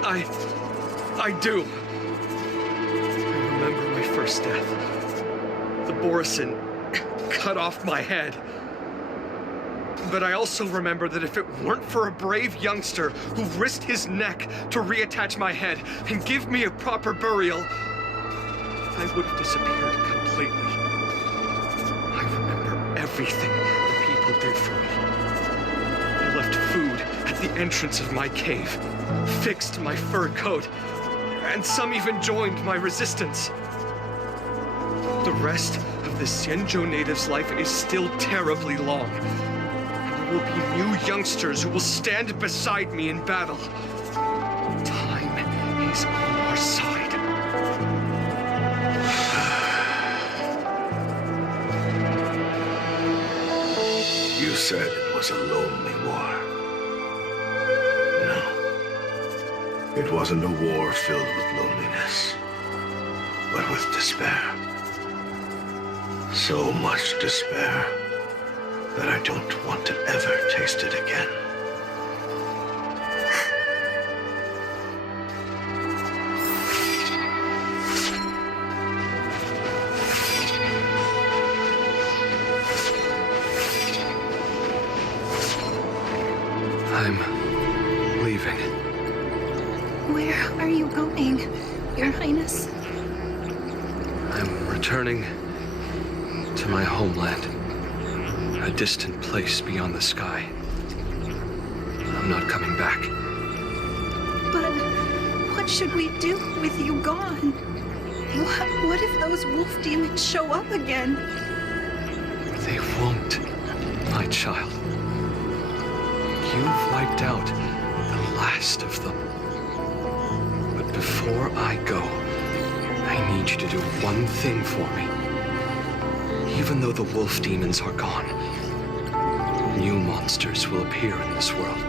I do. I remember my first death. The Borisan cut off my head. But I also remember that if it weren't for a brave youngster who risked his neck to reattach my head and give me a proper burial, I would have disappeared completely. I remember everything the people did for me. They left food at the entrance of my cave, fixed my fur coat, and some even joined my resistance. The rest of the Xianzhou native's life is still terribly long. And there will be new youngsters who will stand beside me in battle. Time is on our side. You said it was a lonely war. No. It wasn't a war filled with loneliness, but with despair. So much despair that I don't want to ever taste it again. I'm leaving. Where are you going, Your Highness? I'm returning to my homeland, a distant place beyond the sky. I'm not coming back. But what should we do with you gone? What if those wolf demons show up again? They won't, my child. You've wiped out the last of them. But before I go, I need you to do one thing for me. Even though the wolf demons are gone, new monsters will appear in this world.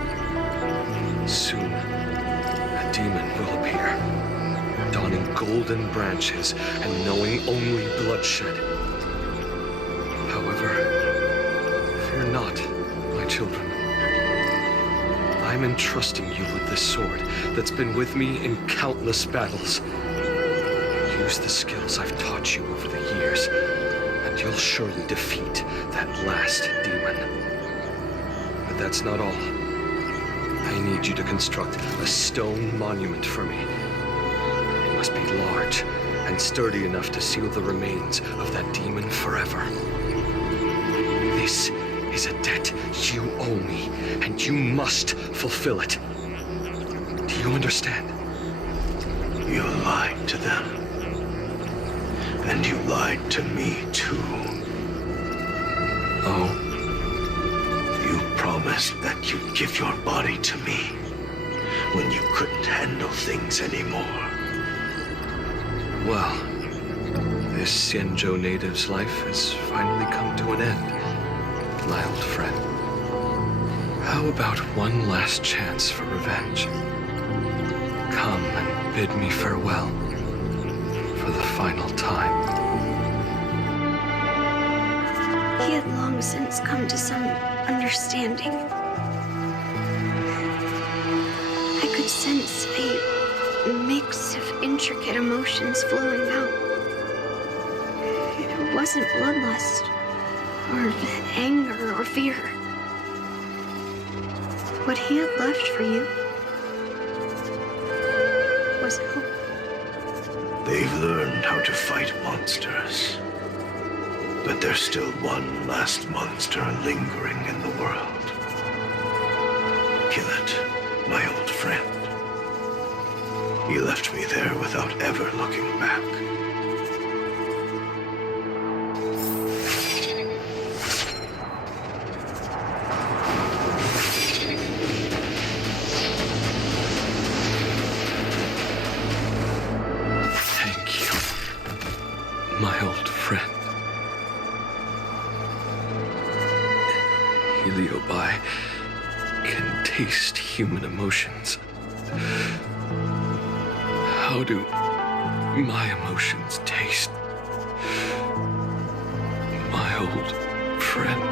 Soon, a demon will appear, donning golden branches and knowing only bloodshed. However, fear not, my children. I'm entrusting you with this sword that's been with me in countless battles. Use the skills I've taught you over the years, and you'll surely defeat that last demon. But that's not all. I need you to construct a stone monument for me. It must be large and sturdy enough to seal the remains of that demon forever. This is a debt you owe me, and you must fulfill it. Do you understand? You lied to them. And you lied to me, too. Oh? You promised that you'd give your body to me when you couldn't handle things anymore. Well, this Xianzhou native's life has finally come to an end, my old friend. How about one last chance for revenge? Come and bid me farewell for the final time. He had long since come to some understanding. I could sense a mix of intricate emotions flowing out. It wasn't bloodlust, or anger, or fear. What he had left for you was hope. They've learned how to fight monsters. But there's still one last monster lingering in the world. Kill it, my old friend. He left me there without ever looking back. My old friend. Heliobi can taste human emotions. How do my emotions taste? My old friend.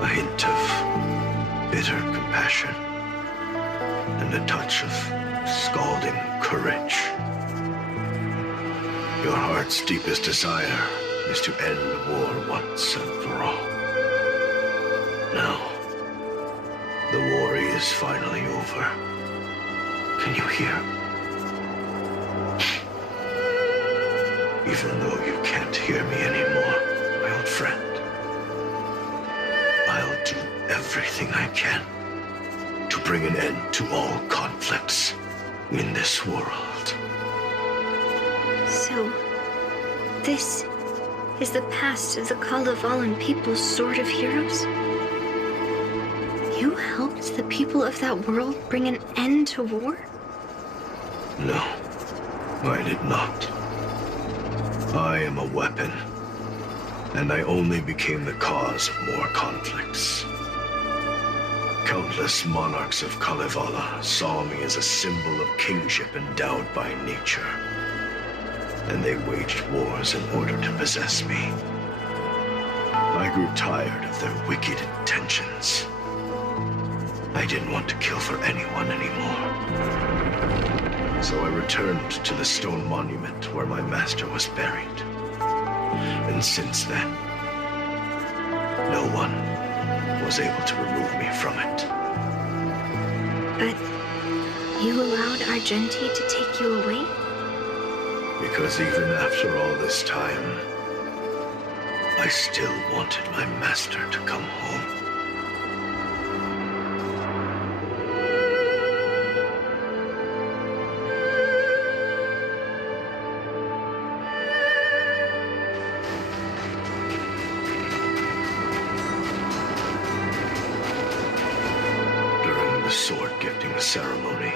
A hint of bitter compassion and a touch of scalding courage. Your heart's deepest desire is to end war once and for all. Now, the war is finally over. Can you hear? Even though you can't hear me anymore, my old friend, I'll do everything I can to bring an end to all conflicts in this world. So, this is the past of the Kalevalan people's Sword of Heroes? You helped the people of that world bring an end to war? No, I did not. I am a weapon, and I only became the cause of more conflicts. Countless monarchs of Kalevala saw me as a symbol of kingship endowed by nature, and they waged wars in order to possess me. I grew tired of their wicked intentions. I didn't want to kill for anyone anymore. So I returned to the stone monument where my master was buried. And since then, no one was able to remove me from it. But you allowed Argenti to take you away? Because even after all this time, I still wanted my master to come home. Ceremony.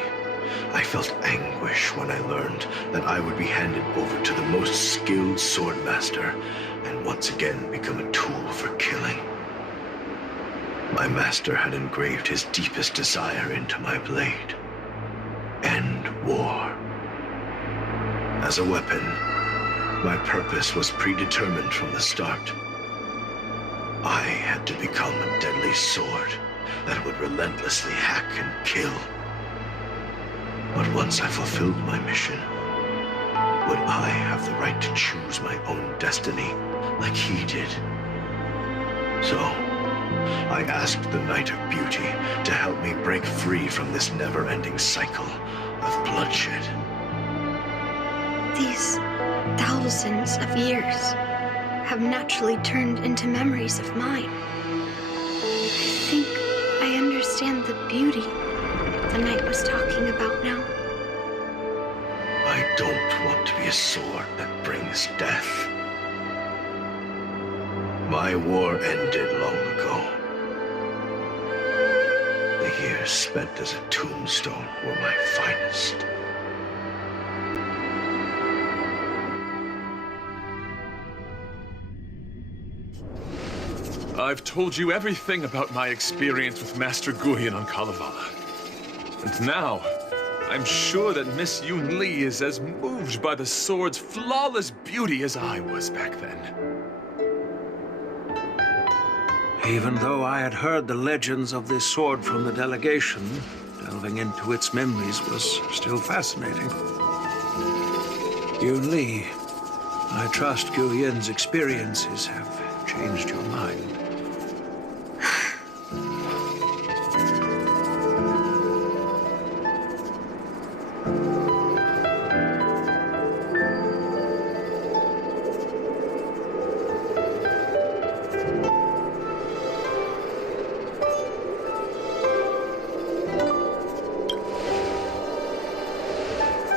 I felt anguish when I learned that I would be handed over to the most skilled swordmaster and once again become a tool for killing. My master had engraved his deepest desire into my blade. End war. As a weapon, my purpose was predetermined from the start. I had to become a deadly sword that would relentlessly hack and kill. But once I fulfilled my mission, would I have the right to choose my own destiny like he did? So, I asked the Knight of Beauty to help me break free from this never-ending cycle of bloodshed. These thousands of years have naturally turned into memories of mine. I think I understand the beauty the knight was talking about now. I don't want to be a sword that brings death. My war ended long ago. The years spent as a tombstone were my finest. I've told you everything about my experience with Master Guyan on Kalevala. And now, I'm sure that Miss Yunli is as moved by the sword's flawless beauty as I was back then. Even though I had heard the legends of this sword from the delegation, delving into its memories was still fascinating. Yunli, I trust Guyan's experiences have changed your mind.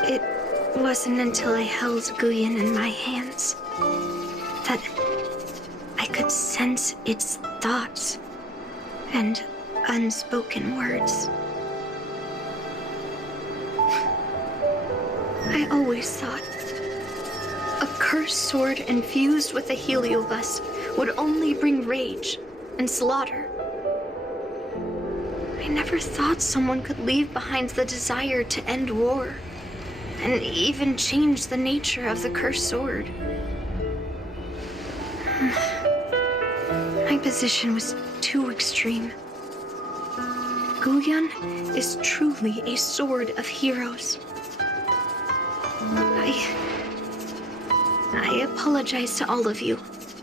It wasn't until I held Guyan in my hands that I could sense its thoughts and unspoken words. I always thought a cursed sword infused with a heliobus would only bring rage and slaughter. I never thought someone could leave behind the desire to end war and even change the nature of the cursed sword. My position was too extreme. Guyan is truly a sword of heroes. I apologize to all of you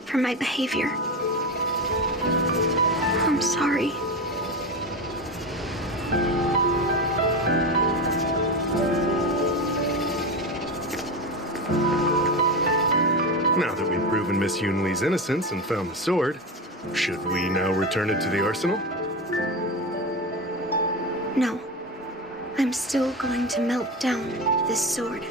for my behavior. I'm sorry. Now that we've proven Miss Yunli's innocence and found the sword, should we now return it to the arsenal? No. I'm still going to melt down this sword.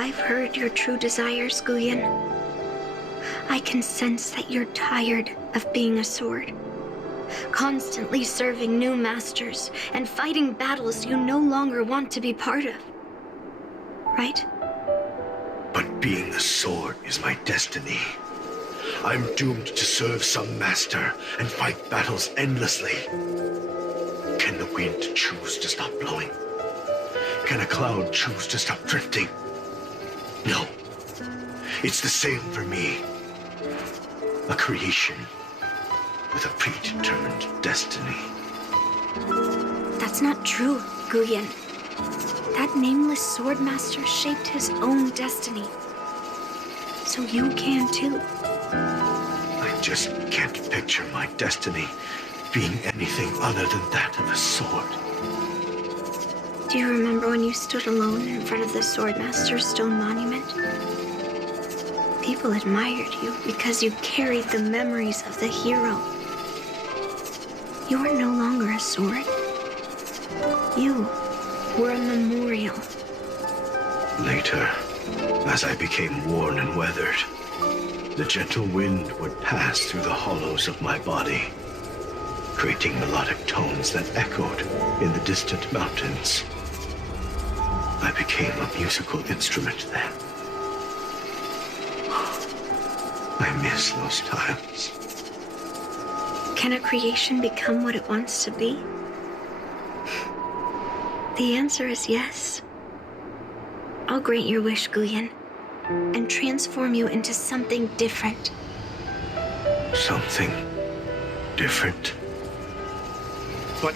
I've heard your true desires, Guyan. I can sense that you're tired of being a sword. Constantly serving new masters and fighting battles you no longer want to be part of. Right? But being a sword is my destiny. I'm doomed to serve some master and fight battles endlessly. Can the wind choose to stop blowing? Can a cloud choose to stop drifting? No. It's the same for me. A creation with a predetermined destiny. That's not true, Guyan. That nameless swordmaster shaped his own destiny. So you can too. I just can't picture my destiny being anything other than that of a sword. Do you remember when you stood alone in front of the swordmaster's stone monument? People admired you because you carried the memories of the hero. You are no longer a sword. You were a memorial. Later, as I became worn and weathered, the gentle wind would pass through the hollows of my body, creating melodic tones that echoed in the distant mountains. I became a musical instrument then. I miss those times. Can a creation become what it wants to be? The answer is yes. I'll grant your wish, Guyan, and transform you into something different. Something different? But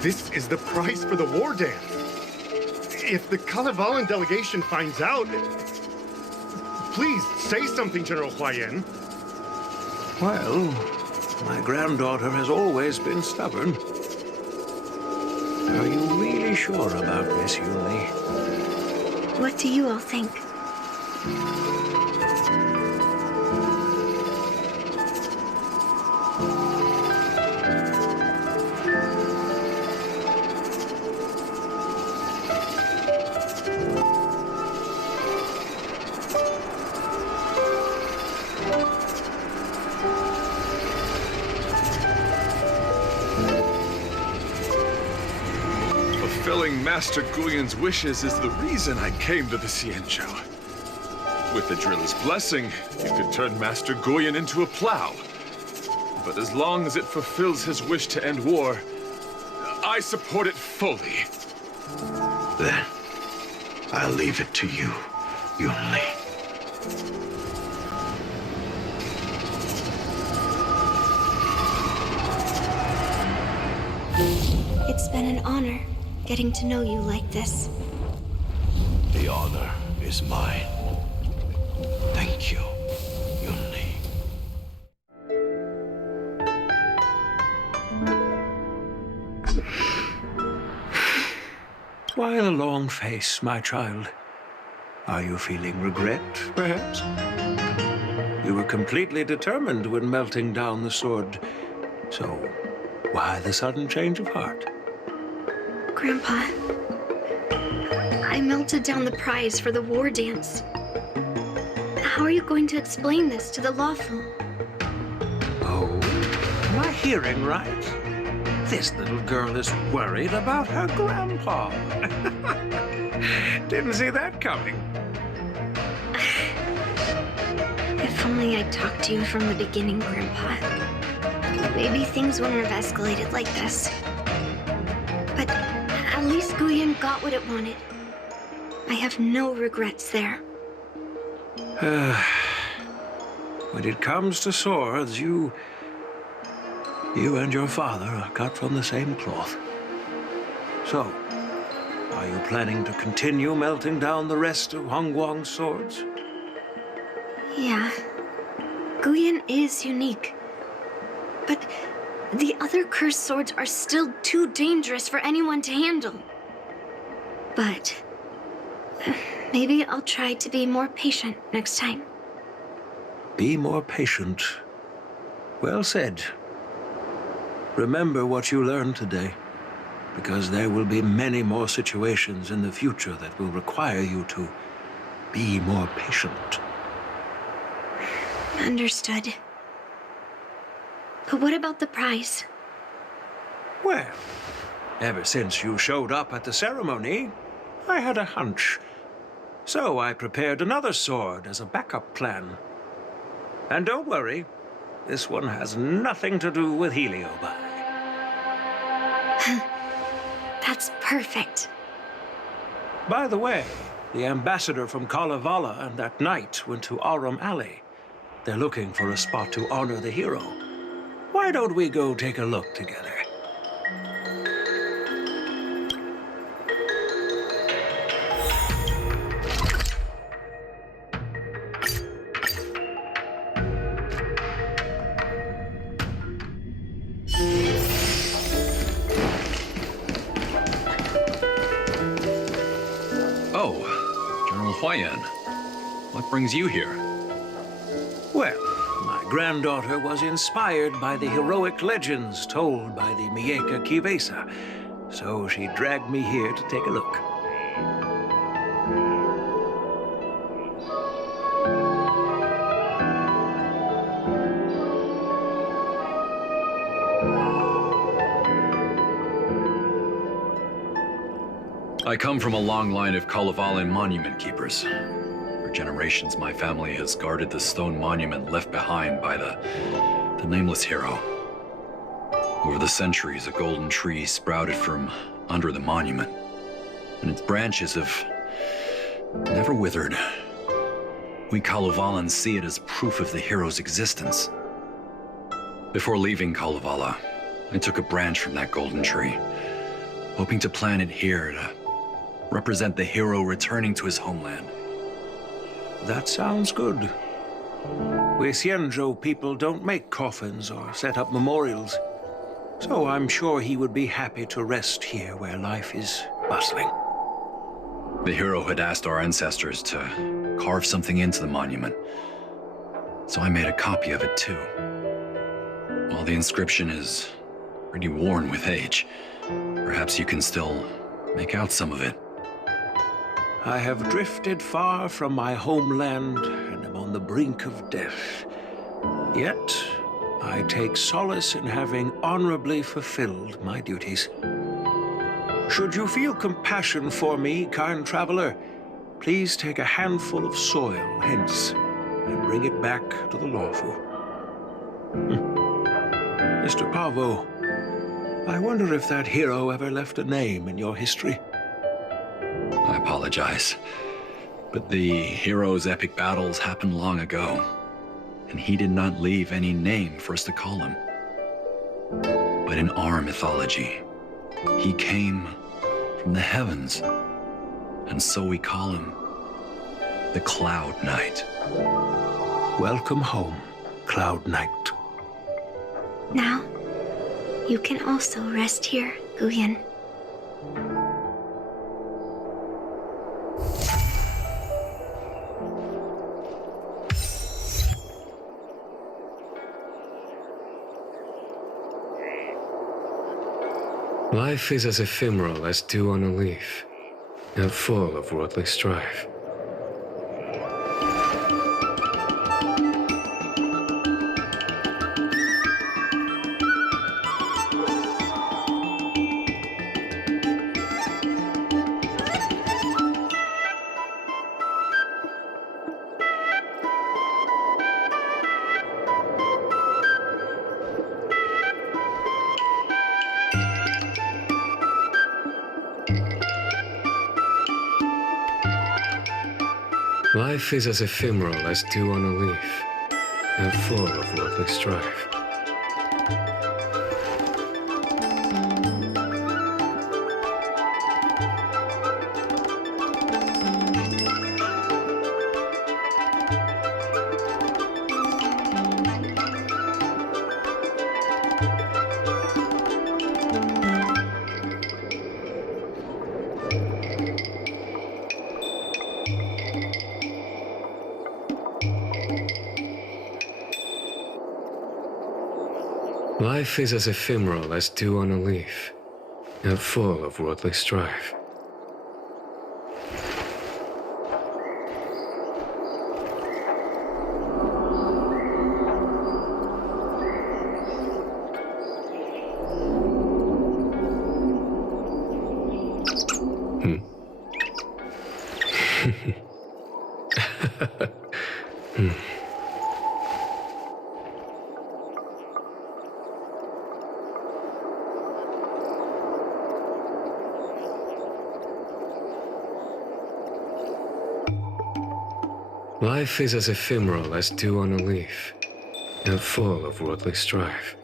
this is the price for the war dance. If the Kalevalan delegation finds out... Please, say something, General Huayan. Well, my granddaughter has always been stubborn. Are you really sure about this, Yunli? What do you all think? Fulfilling Master Guyan's wishes is the reason I came to the Xianzhou. With the drill's blessing, you could turn Master Guyan into a plow. But as long as it fulfills his wish to end war, I support it fully. Then, I'll leave it to you, Yunli. It's been an honor getting to know you like this. The honor is mine. Thank you, Yunli. Why the long face, my child? Are you feeling regret, perhaps? You were completely determined when melting down the sword. So, why the sudden change of heart? Grandpa, I melted down the prize for the war dance. How are you going to explain this to the Luofu? Oh, am I hearing right? This little girl is worried about her grandpa. Didn't see that coming. If only I'd talked to you from the beginning, Grandpa. Maybe things wouldn't have escalated like this. But at least Guyan got what it wanted. I have no regrets there. When it comes to swords, you and your father are cut from the same cloth. So, are you planning to continue melting down the rest of Hongguang's swords? Yeah. Guyan is unique. But the other cursed swords are still too dangerous for anyone to handle. But maybe I'll try to be more patient next time. Be more patient. Well said. Remember what you learned today, because there will be many more situations in the future that will require you to be more patient. Understood. But what about the prize? Well, ever since you showed up at the ceremony, I had a hunch. So I prepared another sword as a backup plan. And don't worry, this one has nothing to do with Heliobi. That's perfect. By the way, the ambassador from Kalevala and that knight went to Arum Alley. They're looking for a spot to honor the hero. Why don't we go take a look together? Oh, General Huayan. What brings you here? Well, my granddaughter was inspired by the heroic legends told by the Mieka Kivesa, so she dragged me here to take a look. I come from a long line of Kalevalan monument keepers. For generations, my family has guarded the stone monument left behind by the nameless hero. Over the centuries, a golden tree sprouted from under the monument, and its branches have never withered. We Kalevalans see it as proof of the hero's existence. Before leaving Kalevala, I took a branch from that golden tree, hoping to plant it here to represent the hero returning to his homeland. That sounds good. We Xianzhou people don't make coffins or set up memorials, so I'm sure he would be happy to rest here where life is bustling. The hero had asked our ancestors to carve something into the monument, so I made a copy of it too. While the inscription is pretty worn with age, perhaps you can still make out some of it. I have drifted far from my homeland and am on the brink of death. Yet, I take solace in having honorably fulfilled my duties. Should you feel compassion for me, kind traveler, please take a handful of soil hence and bring it back to the Luofu. Mr. Pavo, I wonder if that hero ever left a name in your history. I apologize, but the hero's epic battles happened long ago, and he did not leave any name for us to call him. But in our mythology, he came from the heavens, and so we call him the Cloud Knight. Welcome home, Cloud Knight. Now, you can also rest here, Guyan. Life is as ephemeral as dew on a leaf, and full of worldly strife. Life is as ephemeral as dew on a leaf, and full of worldly strife. Life is as ephemeral as dew on a leaf, and full of worldly strife. Life is as ephemeral as dew on a leaf, and full of worldly strife.